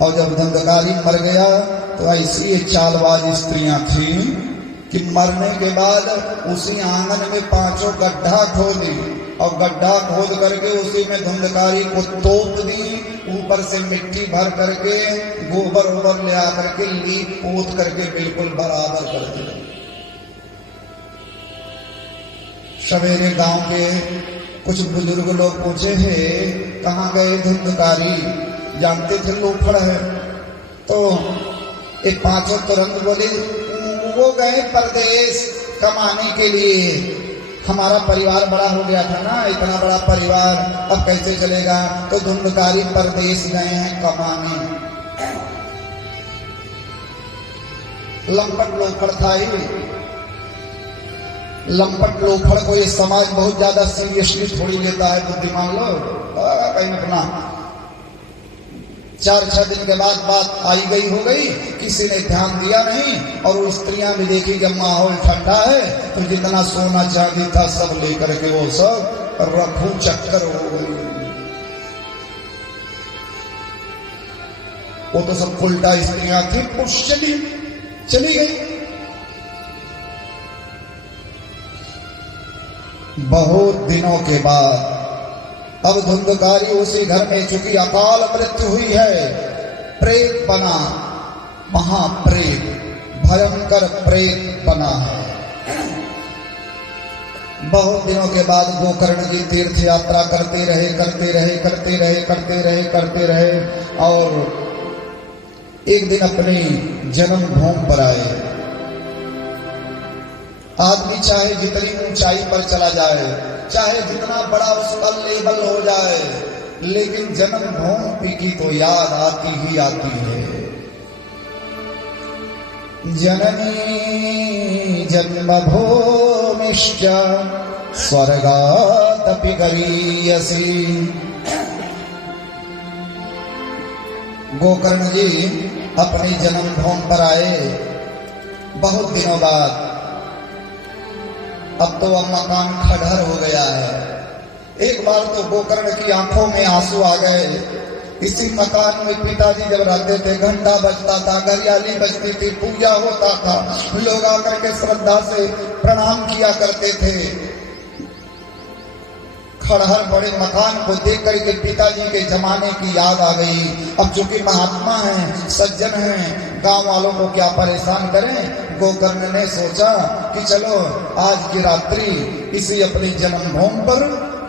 और जब धुंधकारी मर गया तो ऐसी चालबाज स्त्रियां थी कि मरने के बाद उसी आंगन में पांचों गड्ढा खोदी और गड्ढा खोद करके उसी में धुंधकारी को तोप दी। ऊपर से मिट्टी भर करके गोबर ओबर ले आकर के लीप पोत करके बिल्कुल बराबर कर दिया। सवेरे गांव के कुछ बुजुर्ग लोग पूछे है कहाँ गए धुंधकारी, जानते थे लोफड़ है। तो एक पांचों तुरंत बोले वो गए परदेश कमाने के लिए, हमारा परिवार बड़ा हो गया था ना, इतना बड़ा परिवार अब कैसे चलेगा। तो धुंधकारी परदेश गए हैं कमाने। लंपट लोफड़ था ही। लंपट लोफड़ को ये समाज बहुत ज्यादा सीरियसली थोड़ी लेता है। बुद्धिमान लोग कहीं अपना 4-6 दिन के बाद बात आई गई हो गई, किसी ने ध्यान दिया नहीं और वो स्त्रियां भी देखी जब माहौल ठंडा है तो जितना सोना चांदी था सब लेकर के वो सब रफू चक्कर हो गई। वो तो सब उल्टा स्त्रियां थी, पुरुष चली गई। बहुत दिनों के बाद अब धुंधकारी उसी घर में, चूंकि अकाल मृत्यु हुई है, प्रेत बना, महाप्रेत, भयंकर प्रेत बना है। बहुत दिनों के बाद गोकर्ण जी तीर्थ यात्रा करते रहे और एक दिन अपनी जन्मभूमि पर आए। आदमी चाहे जितनी ऊंचाई पर चला जाए, चाहे जितना बड़ा उसका लेवल हो जाए, लेकिन जन्मभूमि की तो याद आती ही आती है। जननी जन्मभूमिश्च स्वर्गादपि गरीयसी। गोकर्ण जी अपनी जन्मभूमि पर आए बहुत दिनों बाद। अब तो वह मकान खंडहर हो गया है। एक बार तो गोकर्ण की आंखों में आंसू आ गए। इसी मकान में पिताजी जब रहते थे, घंटा बजता था, घरियाली बजती थी, पूजा होता था, लोग आकर के श्रद्धा से प्रणाम किया करते थे। खंडहर बड़े मकान को देख करके पिताजी के जमाने की याद आ गई। अब चूंकि महात्मा हैं, सज्जन हैं, गांव वालों को क्या परेशान करें। गोकर्ण ने सोचा कि चलो आज की रात्रि इसी अपनी जन्मभूमि पर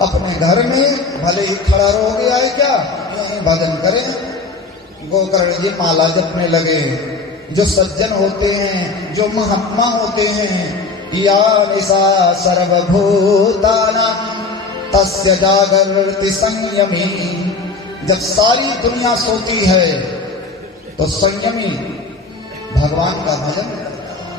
अपने घर में, भले ही खड़ा हो गया है क्या, यहीं भजन करें। गोकर्ण जी माला जपने लगे। जो सज्जन होते हैं, जो महात्मा होते हैं, या निशा सर्वभूतानां तस्य जागर्ति संयमी। जब सारी दुनिया सोती है तो संयमी भगवान का भजन करता है।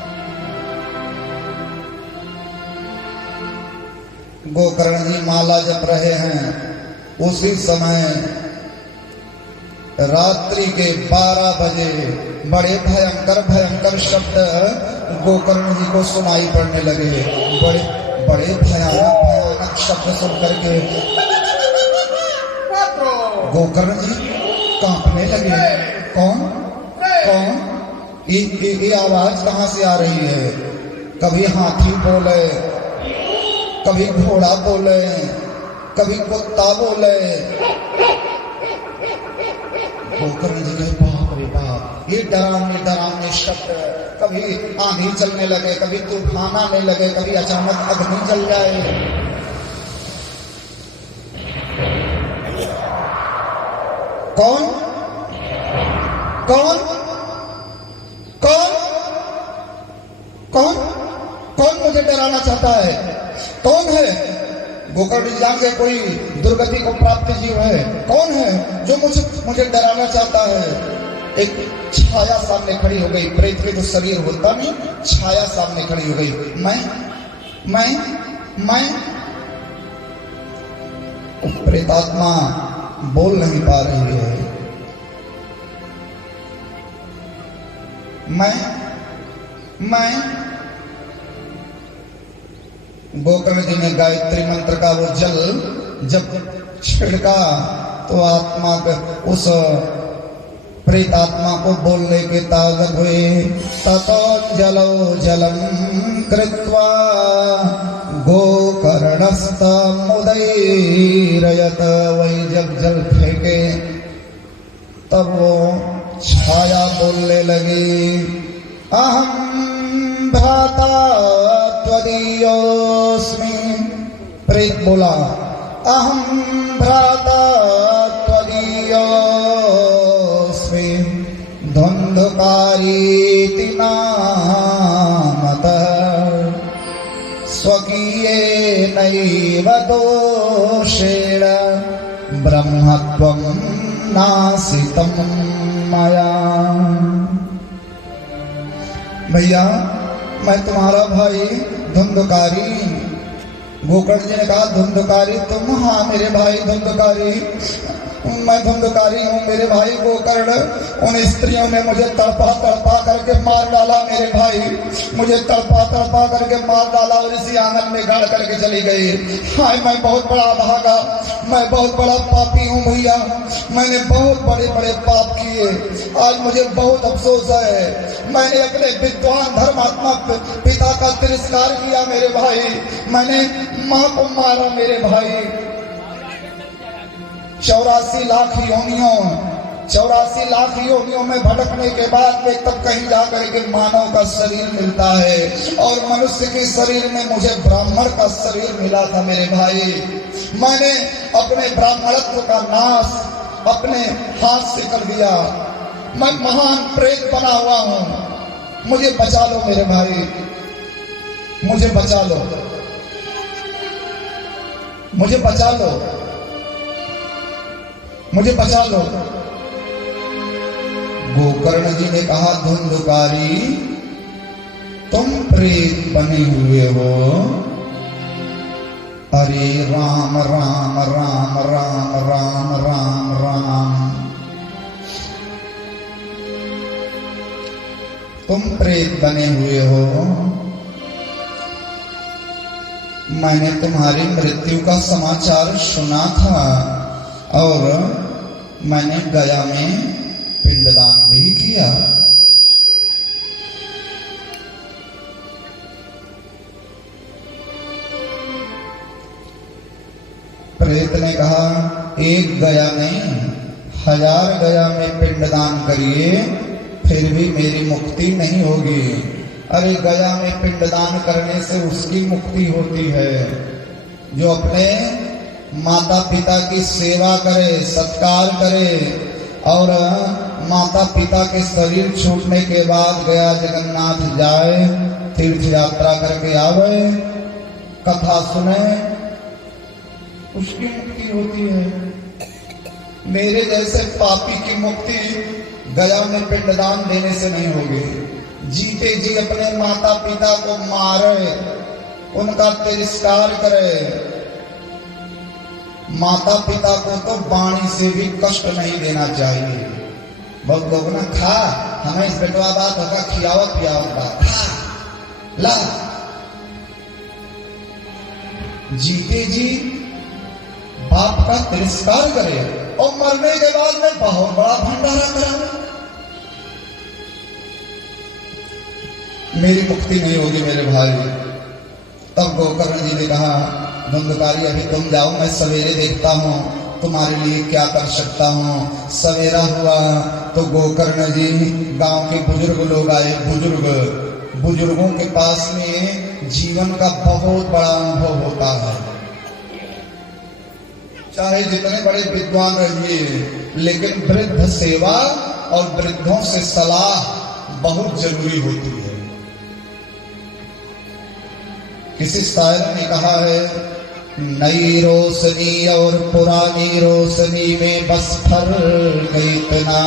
गोकर्ण जी माला जप रहे हैं। उसी समय रात्रि के 12 बजे बड़े भयंकर शब्द गोकर्ण जी को सुनाई पड़ने लगे। बड़े भयानक शब्द सुन करके गोकर्ण जी कांपने लगे। कौन ये आवाज कहां से आ रही है? कभी हाथी बोले, कभी घोड़ा बोले, कभी कुत्ता बोले। गोकर्ण जी कहे बाप रे बाप, ये डरावने शब्द। कभी आंधी चलने लगे, कभी तूफान आने लगे, कभी अचानक अग्नि जल जाए। कौन कौन कौन कौन कौन मुझे डराना चाहता है? कौन है? गोकर्ण जी जान के कोई दुर्गति को प्राप्त जीव है? कौन है जो मुझे डराना चाहता है? एक छाया सामने खड़ी हो गई। प्रेत के जो शरीर होता नहीं, छाया सामने खड़ी हो गई। मैं प्रेतात्मा बोल नहीं पा रही है। मैं गोकर्ण जी ने गायत्री मंत्र का वो जल जब छिड़का तो आत्मा उस प्रेतात्मा को बोलने के ताकत हुए। ततो जलो जलम कृत्वा गोकर्णस्त मुदैरयत। वही जब जल फेंके तब वो छाया बोलने लगी। अहम भ्राता त्वदीयोस्मि। प्रेत बोला अहम भ्राता त्वदीयोस्मि धुंधुकारीति नामतः स्वकीयेनैव दोषेण ब्रह्मत्वं नासितं मया। भैया मैं तुम्हारा भाई धुंधुकारी। गोकर्ण जी ने कहा धुंधुकारी तुम? हाँ मेरे भाई धुंधुकारी, मैं धुंधुकारी हूँ। मेरे भाई गोकर्ण, उन स्त्रियों ने मुझे तड़पा करके मार डाला। मेरे भाई मुझे तड़पा करके मार डाला और इसी आंगन में गाड़ करके चली गई। हाय मैं बहुत बड़ा भागा, मैं बहुत बड़ा पापी हूँ भैया। मैंने बहुत बड़े बड़े पाप किए। आज मुझे बहुत अफसोस है। मैंने अपने विद्वान धर्मात्मा पिता का तिरस्कार किया मेरे भाई। मैंने माँ को मारा मेरे भाई। 84 लाख योनियों में भटकने के बाद में तब कहीं जाकर के मानव का शरीर मिलता है। और मनुष्य के शरीर में मुझे ब्राह्मण का शरीर मिला था मेरे भाई। मैंने अपने ब्राह्मणत्व का नाश अपने हाथ से कर दिया। मैं महान प्रेत बना हुआ हूं। मुझे बचा लो मेरे भाई, मुझे बचा लो, मुझे बचा लो, मुझे बचा लो। गोकर्ण जी ने कहा धुंधुकारी तुम प्रेत बने हुए हो। अरे राम राम राम राम राम राम राम। तुम प्रेत बने हुए हो। मैंने तुम्हारी मृत्यु का समाचार सुना था और मैंने गया में पिंडदान भी किया। प्रेत ने कहा एक गया नहीं 1000 गया में पिंडदान करिए फिर भी मेरी मुक्ति नहीं होगी। अरे गया में पिंडदान करने से उसकी मुक्ति होती है जो अपने माता पिता की सेवा करे, सत्कार करे और माता पिता के शरीर छूटने के बाद गया जगन्नाथ जाए, तीर्थ यात्रा करके आवे, कथा सुने, उसकी मुक्ति होती है। मेरे जैसे पापी की मुक्ति गया में पिंडदान देने से नहीं होगी। जीते जी अपने माता पिता को मारे, उनका तिरस्कार करे। माता पिता को तो वाणी से भी कष्ट नहीं देना चाहिए। बहुत लोग ना खा, हमें इस बेटवा बात होगा खियावत पियावत बात खा ला। जीते जी बाप का तिरस्कार करे और मरने के बाद में बहुत बड़ा भंडारा करा। मेरी मुक्ति नहीं होगी मेरे भाई। तब गोकर्ण जी ने कहा, धुंधकारी अभी तुम जाओ, मैं सवेरे देखता हूँ तुम्हारे लिए क्या कर सकता हूँ। सवेरा हुआ तो गोकर्ण जी गांव के बुजुर्ग लोग आए। बुजुर्गों के पास में जीवन का बहुत बड़ा अनुभव होता है। चाहे जितने बड़े विद्वान रहिए, लेकिन वृद्ध सेवा और वृद्धों से सलाह बहुत जरूरी होती है। किसी शायर ने कहा है, नई रोशनी और पुरानी रोशनी में बस फर्क इतना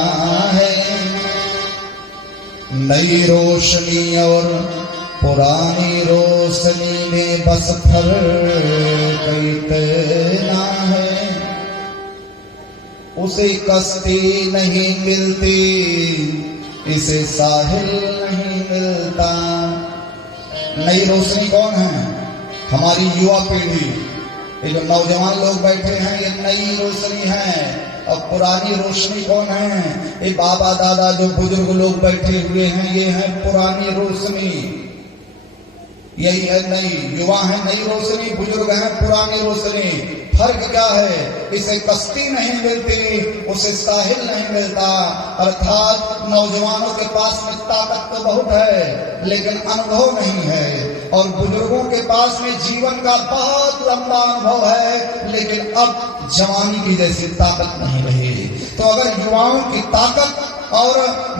है। नई रोशनी और पुरानी रोशनी में बस फर्क इतना है। उसे कश्ती नहीं मिलती, इसे साहिल नहीं मिलता। नई रोशनी कौन है? हमारी युवा पीढ़ी, ये जो नौजवान लोग बैठे हैं, ये नई रोशनी है। और पुरानी रोशनी कौन है? ये बाबा दादा जो बुजुर्ग लोग बैठे हुए हैं, ये है पुरानी रोशनी। यही है नई। युवा है नई रोशनी, बुजुर्ग है पुरानी रोशनी। फर्क क्या है? इसे कश्ती नहीं मिलती, उसे साहिल नहीं मिलता। अर्थात नौजवानों के पास में ताकत तो बहुत है, लेकिन अनुभव नहीं है। और बुजुर्गों के पास में जीवन का बहुत लंबा अनुभव है, लेकिन अब जवानी की जैसी ताकत नहीं रही। तो अगर युवाओं की ताकत और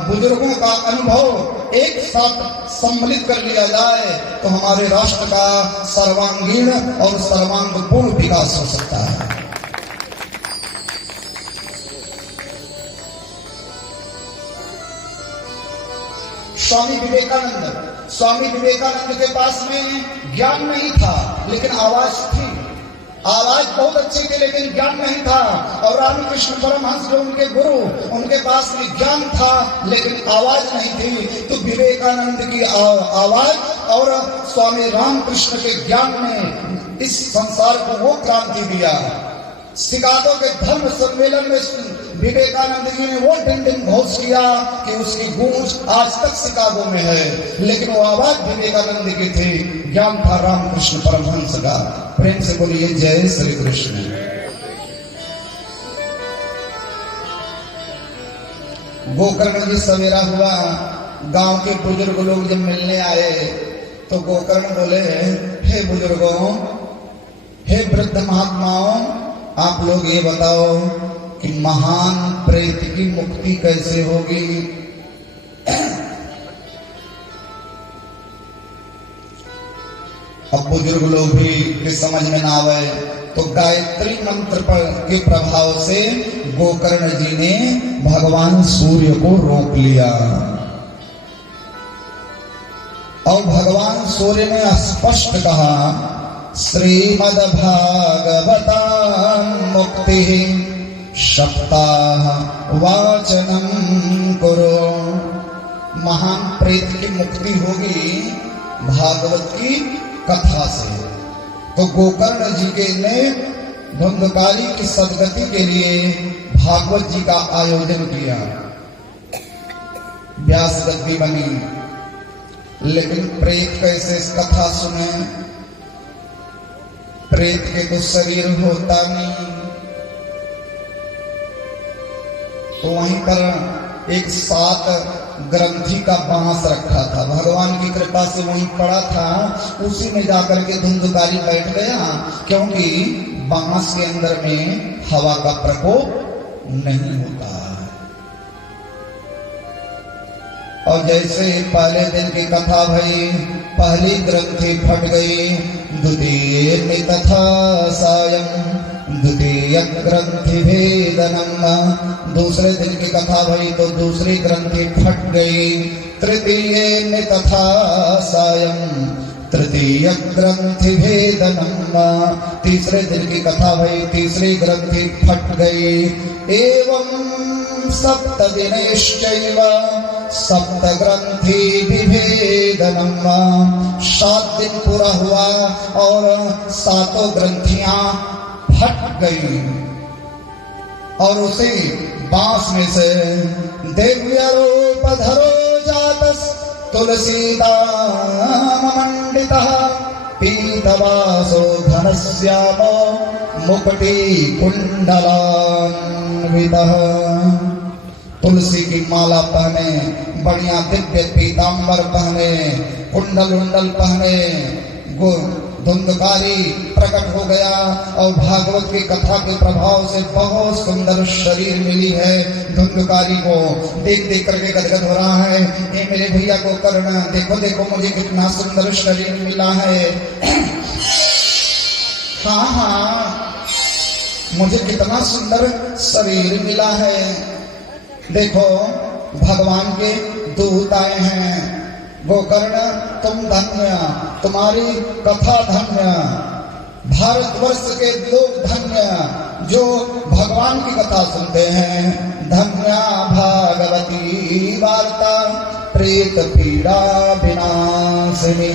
बुजुर्गों का अनुभव एक साथ सम्मिलित कर लिया जाए, तो हमारे राष्ट्र का सर्वांगीण और सर्वांगपूर्ण विकास हो सकता है। स्वामी विवेकानंद के पास में ज्ञान नहीं था, लेकिन आवाज थी। आवाज बहुत अच्छी थी, लेकिन ज्ञान नहीं था। और रामकृष्ण परमहंस जो उनके गुरु, उनके पास में ज्ञान था, लेकिन आवाज नहीं थी। तो विवेकानंद की आवाज और स्वामी रामकृष्ण के ज्ञान ने इस संसार को वो क्रांति दिया। शिकागो के धर्म सम्मेलन में विवेकानंद जी ने वो डिंडिम घोष किया कि उसकी गूंज आज तक शिकागो में है, लेकिन वो आवाज विवेकानंद की थी। ज्ञान था रामकृष्ण परमहंस का। प्रेम से बोलिए जय श्री कृष्ण। गोकर्ण जी सवेरा हुआ, गांव के बुजुर्ग लोग जब मिलने आए तो गोकर्ण बोले, हे बुजुर्गों, हे वृद्ध महात्माओं, आप लोग ये बताओ कि महान प्रेत की मुक्ति कैसे होगी? अब बुजुर्ग लोग भी समझ में ना आवे, तो गायत्री मंत्र के प्रभाव से गोकर्ण जी ने भगवान सूर्य को रोक लिया। और भगवान सूर्य ने स्पष्ट कहा, श्रीमद् भागवतां मुक्ति सप्ताह वाचनम कुरु। महान प्रेत की मुक्ति होगी भागवत की कथा से। तो गोकर्ण जी के ने धुंधकारी की सदगति के लिए भागवत जी का आयोजन किया। व्यास गद्दी बनी, लेकिन प्रेत कैसे इस कथा सुने? प्रेत के तो शरीर होता नहीं। तो वहीं पर एक 7 ग्रंथि का बांस रखा था, भगवान की कृपा से वहीं पड़ा था। उसी में जाकर के धुंधकारी बैठ गया, क्योंकि बांस के अंदर में हवा का प्रकोप नहीं होता। और जैसे पहले दिन की कथा भई, पहली ग्रंथि फट गई, द्वितीय में तथा सायं द्वितीय ग्रंथि भेदनम। दूसरे दिन की कथा भई तो दूसरी ग्रंथि फट गई, तृतीय में तथा सायं तृतीय ग्रंथि भेदनम। तीसरे दिन की कथा भई, तीसरी ग्रंथि फट गई। एवं सप्तदिनेश्चैव सप्त ग्रंथि विभेदनम। 7 दिन पूरा हुआ और 7 ग्रंथियां फट गई। और उसी बांस में से दिव्य रूप धरो जातस तुलसीदाममण्डितः पीतवासो घनश्यामो मुकुटिकुण्डलान्वितः। तुलसी की माला पहने, बढ़िया दिव्य पीतांबर पहने, कुंडल उंडल पहने, धुंधकारी प्रकट हो गया और भागवत की कथा के प्रभाव से बहुत सुंदर शरीर मिली है। धुंधकारी को देख देख करके गदगद हो रहा है, ये मेरे भैया को करना, देखो देखो मुझे कितना सुंदर शरीर मिला है। हाँ हाँ, मुझे कितना सुंदर शरीर मिला है। देखो भगवान के दूत आए हैं। गोकर्ण तुम धन्य, तुम्हारी कथा धन्य, भारतवर्ष के लोग धन्य जो भगवान की कथा सुनते हैं। धन्या भागवती वार्ता प्रेत पीड़ा विनाशिनी।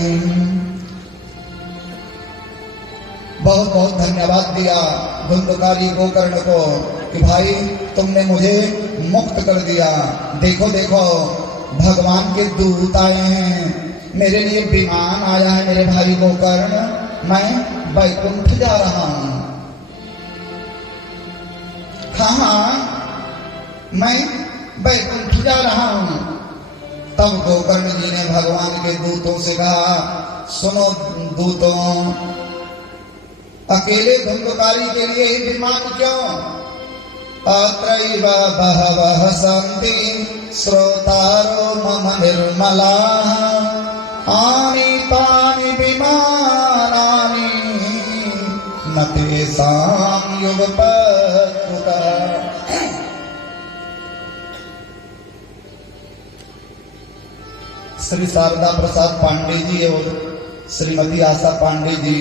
बहुत बहुत धन्यवाद दिया धुंधकारी गोकर्ण को कि भाई तुमने मुझे मुक्त कर दिया। देखो देखो भगवान के दूत आए हैं, मेरे लिए विमान आया है मेरे भाई गोकर्ण, मैं वैकुंठ जा रहा हूं। हाँ, मैं वैकुंठ जा रहा हूं। तब गोकर्ण जी ने भगवान के दूतों से कहा, सुनो दूतों, अकेले धुंधकारी के लिए ही विमान क्यों? अत्रैव बहवः सन्ति श्रोतारो मम निर्मलाः आनीतानि विमानानि न तेषां युगपत्कुतः। श्री शारदा प्रसाद पांडे जी और श्रीमती आशा पांडे जी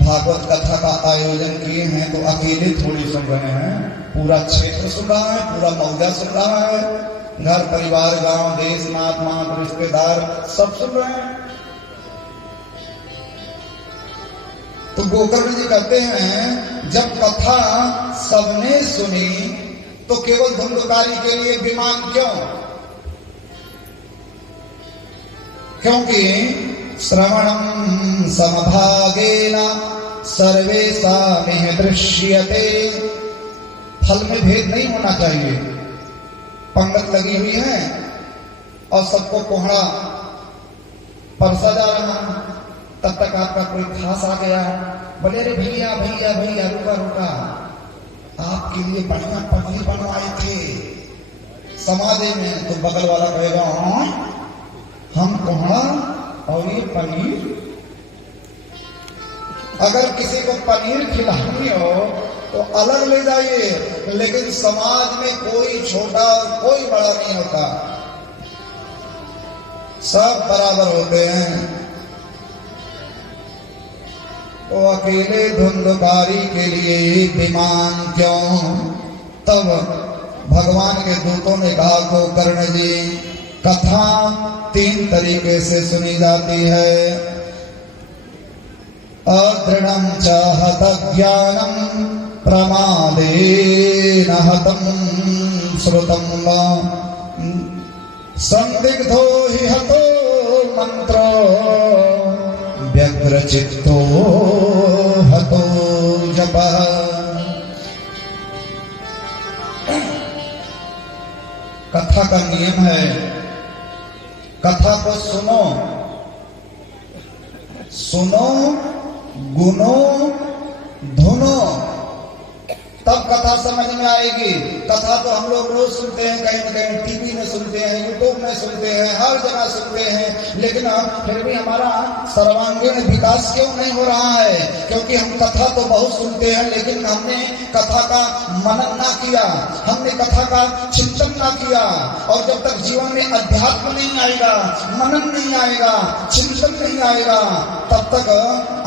भागवत कथा का आयोजन किए हैं, तो अकेले थोड़ी सुन रहे हैं, पूरा क्षेत्र सुन रहा है, पूरा मौजा सुन रहा है, घर परिवार गांव देश नाथ मात रिश्तेदार सब सुन रहे हैं। तो गोकर्ण जी कहते हैं जब कथा सबने सुनी तो केवल धुंधकारी के लिए विमान क्यों? क्योंकि श्रवणं समभागेन सर्वेषामिह दृश्यते। फल में भेद नहीं होना चाहिए। पंगत लगी हुई है और सबको कोहड़ा परसा जा रहा है, तब तक आपका कोई खास आ गया, बोले अरे भैया भैया भैया रुका रुका, आपके लिए बढ़िया पनीर बनवाए थे समाधि में। तो बगल वाला कहेगा हम कोहड़ा और ये पनीर? अगर किसी को पनीर खिलानी हो तो अलग ले जाइए, लेकिन समाज में कोई छोटा और कोई बड़ा नहीं होता, सब बराबर होते हैं। तो अकेले धुंधकारी के लिए विमान क्यों? तब भगवान के दूतों ने कहा गोकर्ण जी, कथा 3 तरीके से सुनी जाती है। अदृढ़ं च हत ज्ञानं प्रमादेन हतं श्रुतं वा संदिग्धो हि हतो मंत्रो व्यग्रचित्तो हतो जपः। कथा का नियम है, कथा को सुनो, सुनो गुनो धुनो, तब कथा समझ में आएगी। कथा तो हम लोग रोज सुनते हैं, कहीं न कहीं टीवी में सुनते हैं, यूट्यूब में सुनते हैं, हर जगह सुनते हैं, लेकिन फिर भी हमारा सर्वांगीण विकास क्यों नहीं हो रहा है? क्योंकि हम कथा तो बहुत सुनते हैं, लेकिन हमने कथा का मनन ना किया, हमने कथा का चिंतन ना किया। और जब तक जीवन में अध्यात्म नहीं आएगा, मनन नहीं आएगा, चिंतन नहीं आएगा, तब तक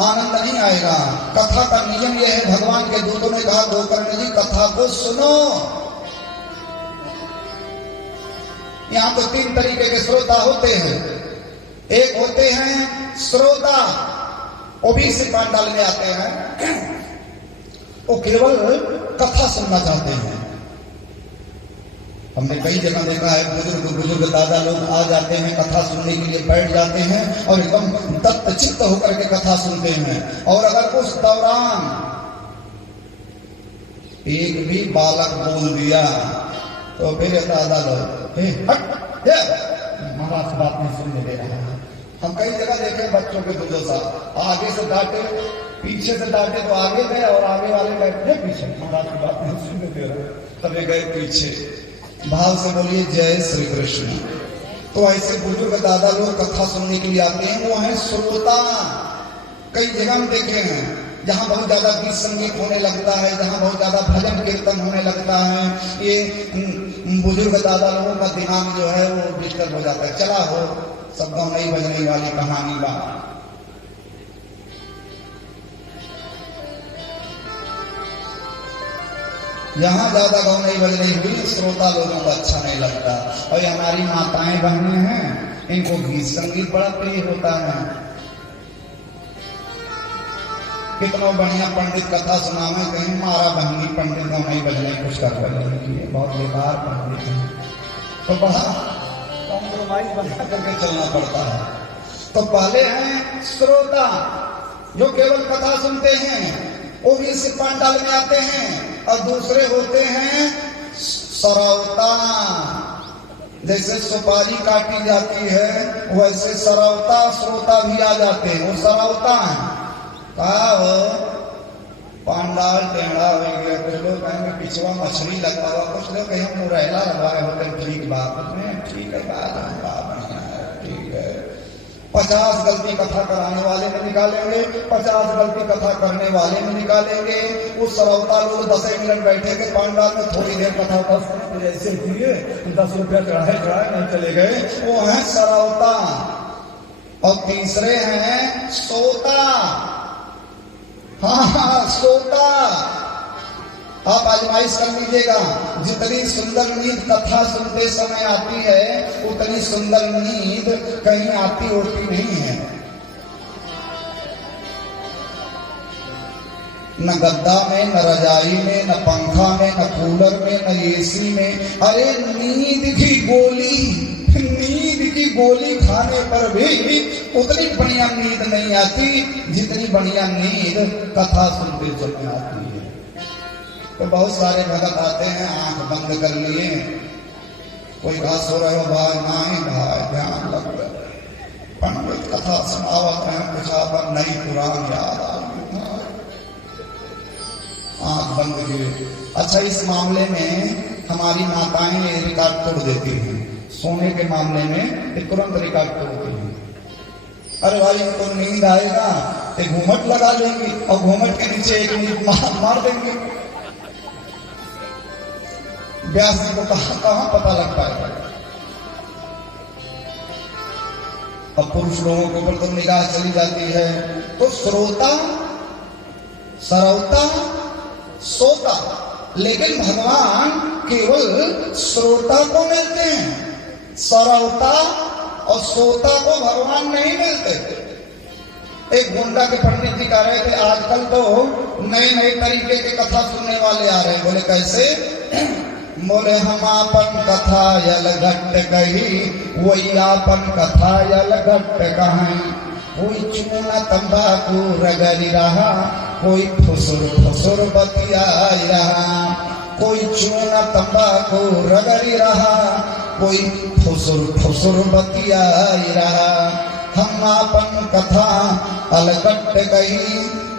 आनंद नहीं आएगा। कथा का नियम यह है, भगवान के दूतों ने कहा गोकर्ण जी कथा को सुनो। यहां तो 3 तरीके के श्रोता होते हैं। एक होते हैं श्रोता, ओबीसी पांडाल में आते हैं, वो केवल कथा सुनना चाहते हैं। हमने कई जगह देखा है, बुजुर्ग दादा लोग आ जाते हैं, कथा सुनने के लिए बैठ जाते हैं और एकदम दत्तचित्त होकर के कथा सुनते हैं। और अगर उस दौरान एक भी बालक बोल दिया तो फिर दादा लोग महाराज बात नहीं सुनने दे रहा है। हम कई जगह देखे बच्चों के दुर्दशा, आगे से डांटे, पीछे से डांटे तो आगे गए और आगे वाले गए पीछे, महाराज की बात नहीं सुनने दे रहे, तभी गए पीछे। भाव से बोलिए जय श्री कृष्ण। तो ऐसे बुजुर्ग दादा लोग कथा सुनने के लिए आते हैं, वो है श्रोता। कई जगह हम देखे हैं जहां बहुत ज्यादा गीत संगीत होने लगता है, जहां बहुत ज्यादा भजन कीर्तन होने लगता है, ये बुजुर्ग दादा लोगों का दिमाग जो है वो डिस्टर्ब हो जाता है। चला हो सब गाँव नहीं बजने वाली कहानी बा। यहाँ ज्यादा गाँव नहीं बज रही हुई, श्रोता लोगों को अच्छा नहीं लगता। और ये हमारी माताएं बहनें हैं, इनको गीत संगीत बड़ा प्रिय होता है। कितना बढ़िया पंडित कथा सुनावे, कहीं मारा बहनी पंडित गाँव नहीं बजने कुछ कर बजने की, बहुत बेकार पंडित है। तो बड़ा कॉम्प्रोमाइज बना करके चलना पड़ता है। तो पहले हैं श्रोता जो केवल कथा सुनते हैं, वो भी इस पंडाल में आते हैं। और दूसरे होते हैं सरौता, जैसे सुपारी काटी जाती है वैसे सरौता श्रोता भी आ जाते हैं, वो सरौता है। कहा हो पंडाल टेढ़ा हो गया, कुछ लोग कहेंगे पिछवा मछली लगा हुआ, कुछ लोग कहें मुरैला लगाए होते, ठीक बात में ठीक है, बात ठीक है। 50 गलती कथा कराने वाले में निकालेंगे, 50 गलती कथा करने वाले में निकालेंगे। उस सरौता लोग 10 मिनट बैठे के पंडाल में, थोड़ी देर कथा 10 मिनट ऐसे किए, 10 रुपया चढ़ाए नहीं चले गए, वो है सरौता। और तीसरे हैं सोता। हाँ सोता, आप आजमाइश कर लीजिएगा, जितनी सुंदर नींद कथा सुनते समय आती है उतनी सुंदर नींद कहीं आती होती नहीं है। न गद्दा में, न रजाई में, न पंखा में, न कूलर में, न एसी में। अरे नींद की गोली खाने पर भी उतनी बढ़िया नींद नहीं आती जितनी बढ़िया नींद कथा सुनते समय आती है। तो बहुत सारे भगत आते हैं, आंख बंद कर लिए, कोई कहा सो रहे हो भाई, नहीं भाई ध्यान लग रहा, पंडित कथा सुनावत है, कुछ पर नई पुराण याद आ गई, आंख बंद किए। अच्छा, इस मामले में हमारी माताएं रिकॉर्ड तोड़ देती हैं, सोने के मामले में तुरंत रिकॉर्ड तोड़ती हैं। अरे भाई इनको नींद आएगा तो घूमट लगा लेंगी और घूमट के नीचे एक नींद मार देंगे। व्यास जी को कहां पता लग पाएगा। अब पुरुष लोगों के ऊपर तो निगाह चली जाती है। तो श्रोता, सरौता, सोता, लेकिन भगवान केवल श्रोता को मिलते हैं, सरौता और सोता को भगवान नहीं मिलते। एक गुंडा के पंडित जी कह रहे थे आजकल तो नए नए तरीके के कथा सुनने वाले आ रहे हैं। बोले कैसे? बोले हम आपन कथा यल घट कही, वही आपन कथा यल घट कहें। कोई चूना तंबाकू रगड़ी रहा, कोई फुसुर फुसुर बतियाई रहा। कोई चूना तंबाकू रगड़ी रहा, कोई फुसुर फुसुर बतियाई रहा। हम आपन कथा अलगट गई,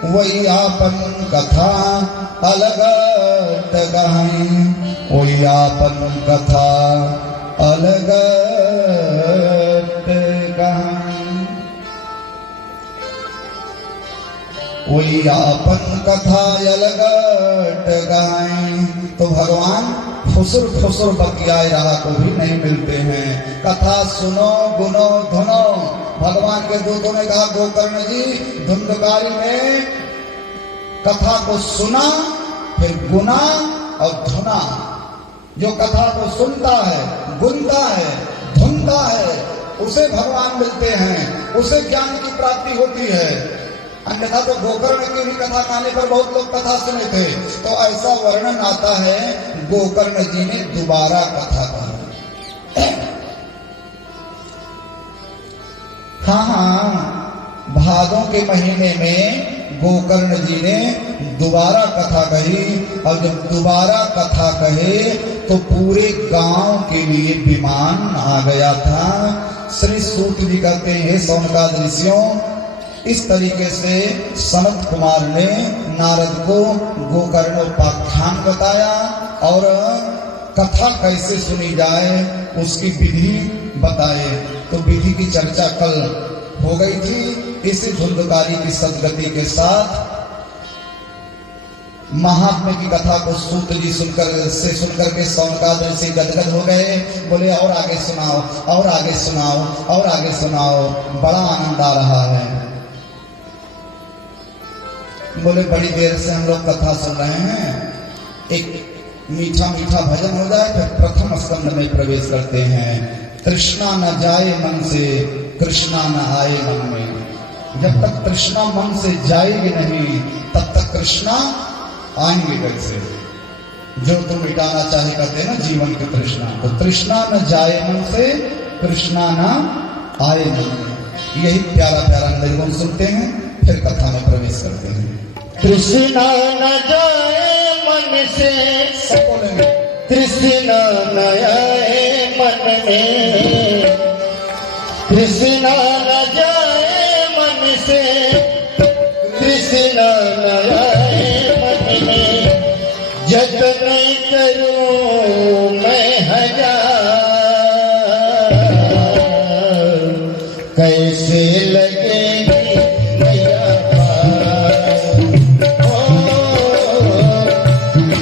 वही आपन कथा अलगट गई। वही आपन कथा अलगट गई। वही आपन कथा अलगट गई। तो भगवान फुसुर फुसुर बतियाए रहा को भी नहीं मिलते हैं। कथा सुनो गुनो धुनो। भगवान के दूतों ने कहा गोकर्ण जी, धुंधकारी में कथा को सुना, फिर गुना और धुना। जो कथा को सुनता है, गुनता है, धुनता है, उसे भगवान मिलते हैं, उसे ज्ञान की प्राप्ति होती है। अन्यथा तो गोकर्ण की भी कथा गाने पर बहुत लोग कथा सुने थे। तो ऐसा वर्णन आता है गोकर्ण जी ने दोबारा कथा हाँ, भादों के महीने में गोकर्ण जी ने दोबारा कथा कही, और जब दोबारा कथा कहे तो पूरे गांव के लिए विमान आ गया था। श्री सूत जी कहते हैं, सौनकादि ऋषियों, इस तरीके से सनत कुमार ने नारद को गोकर्ण उपाख्यान बताया और कथा कैसे सुनी जाए उसकी विधि बताए। तो विधि की चर्चा कल हो गई थी। इसी धुंधकारी की सदगति के साथ महात्मा की कथा को सूत जी सुनकर के सौनकादि ऋषि गदगद हो गए। बोले और आगे सुनाओ, और आगे सुनाओ, और आगे सुनाओ, बड़ा आनंद आ रहा है। बोले बड़ी देर से हम लोग कथा सुन रहे हैं, एक मीठा मीठा भजन हो जाए फिर प्रथम स्कंद में प्रवेश करते हैं। तृष्णा न जाए मन से, कृष्णा न आए मन में। जब तक तृष्णा मन से जाएगी नहीं तब तक कृष्णा आएंगे कैसे? जो तुम मिटाना चाहे कहते हैं ना जीवन की तृष्णा, तो तृष्णा न जाए मन से, कृष्णा न आए मन में। यही प्यारा प्यारा निर्गुण सुनते हैं, फिर कथा में प्रवेश करते हैं। कृष्णा न जाए मन से, कृष्णा न आए मन में। कृष्णा न जाए मन से, कृष्णा न आए मन में। जतन करूं मैं हजार, कैसे लगेगी मैया पार।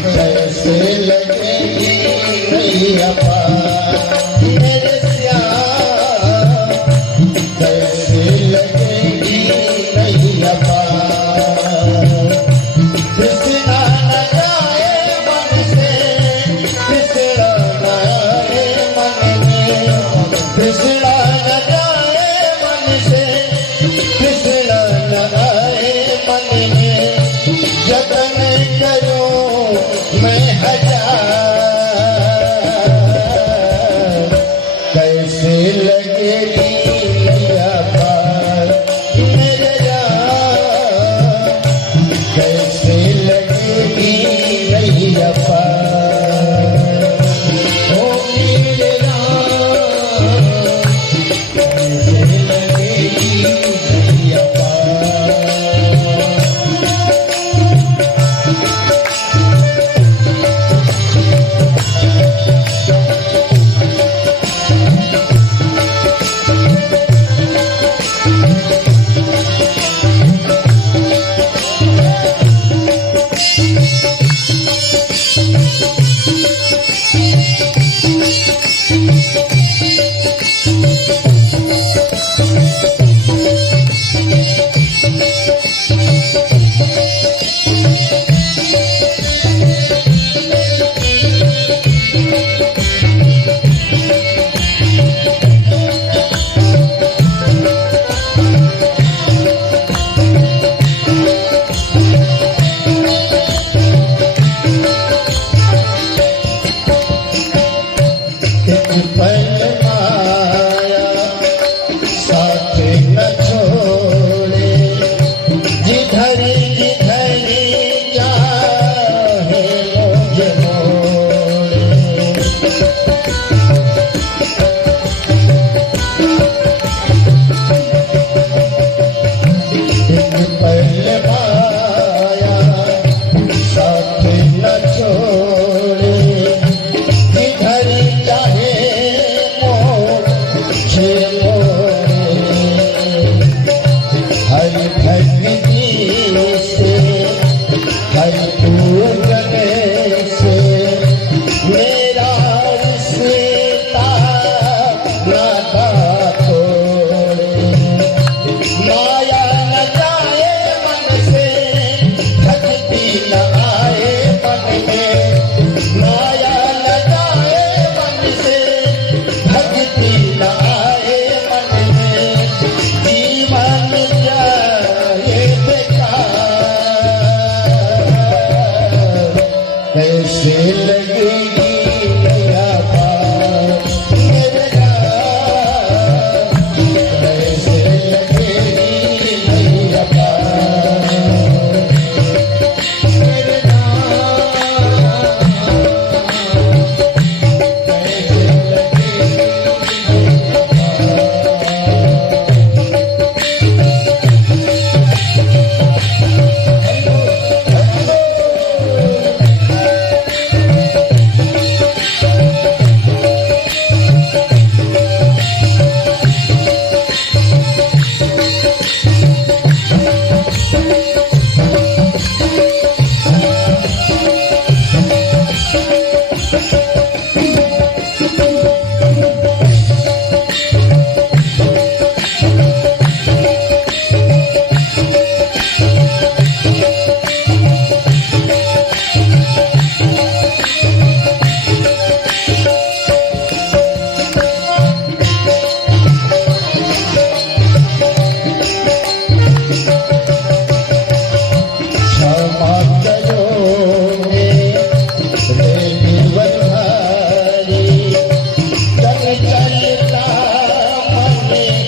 कैसे लगेगी मैया पार मेरे श्याम, कैसे लगेगी मैया पार। कृष्णा न जाए मन से, कृष्णा न आए मन में। कृष्णा न जाए मन से, कृष्णा न आए मन में। जतन करूं मैं हजार, कैसे लगेगी मैया पार मेरे यार। कैसे लगेगी मैया पार ओ मेरे राम। कैसे लगेगी मैया पार।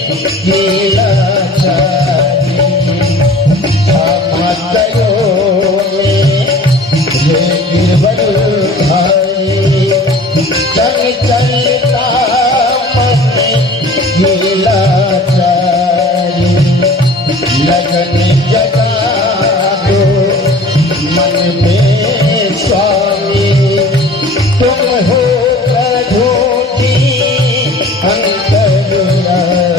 लीलाचारी मातयो ये गिरवर भाई चल चलता मन लीलाचारी लगन जगा दो मन में स्वामी तुम हो प्रभु की अंतर्यामी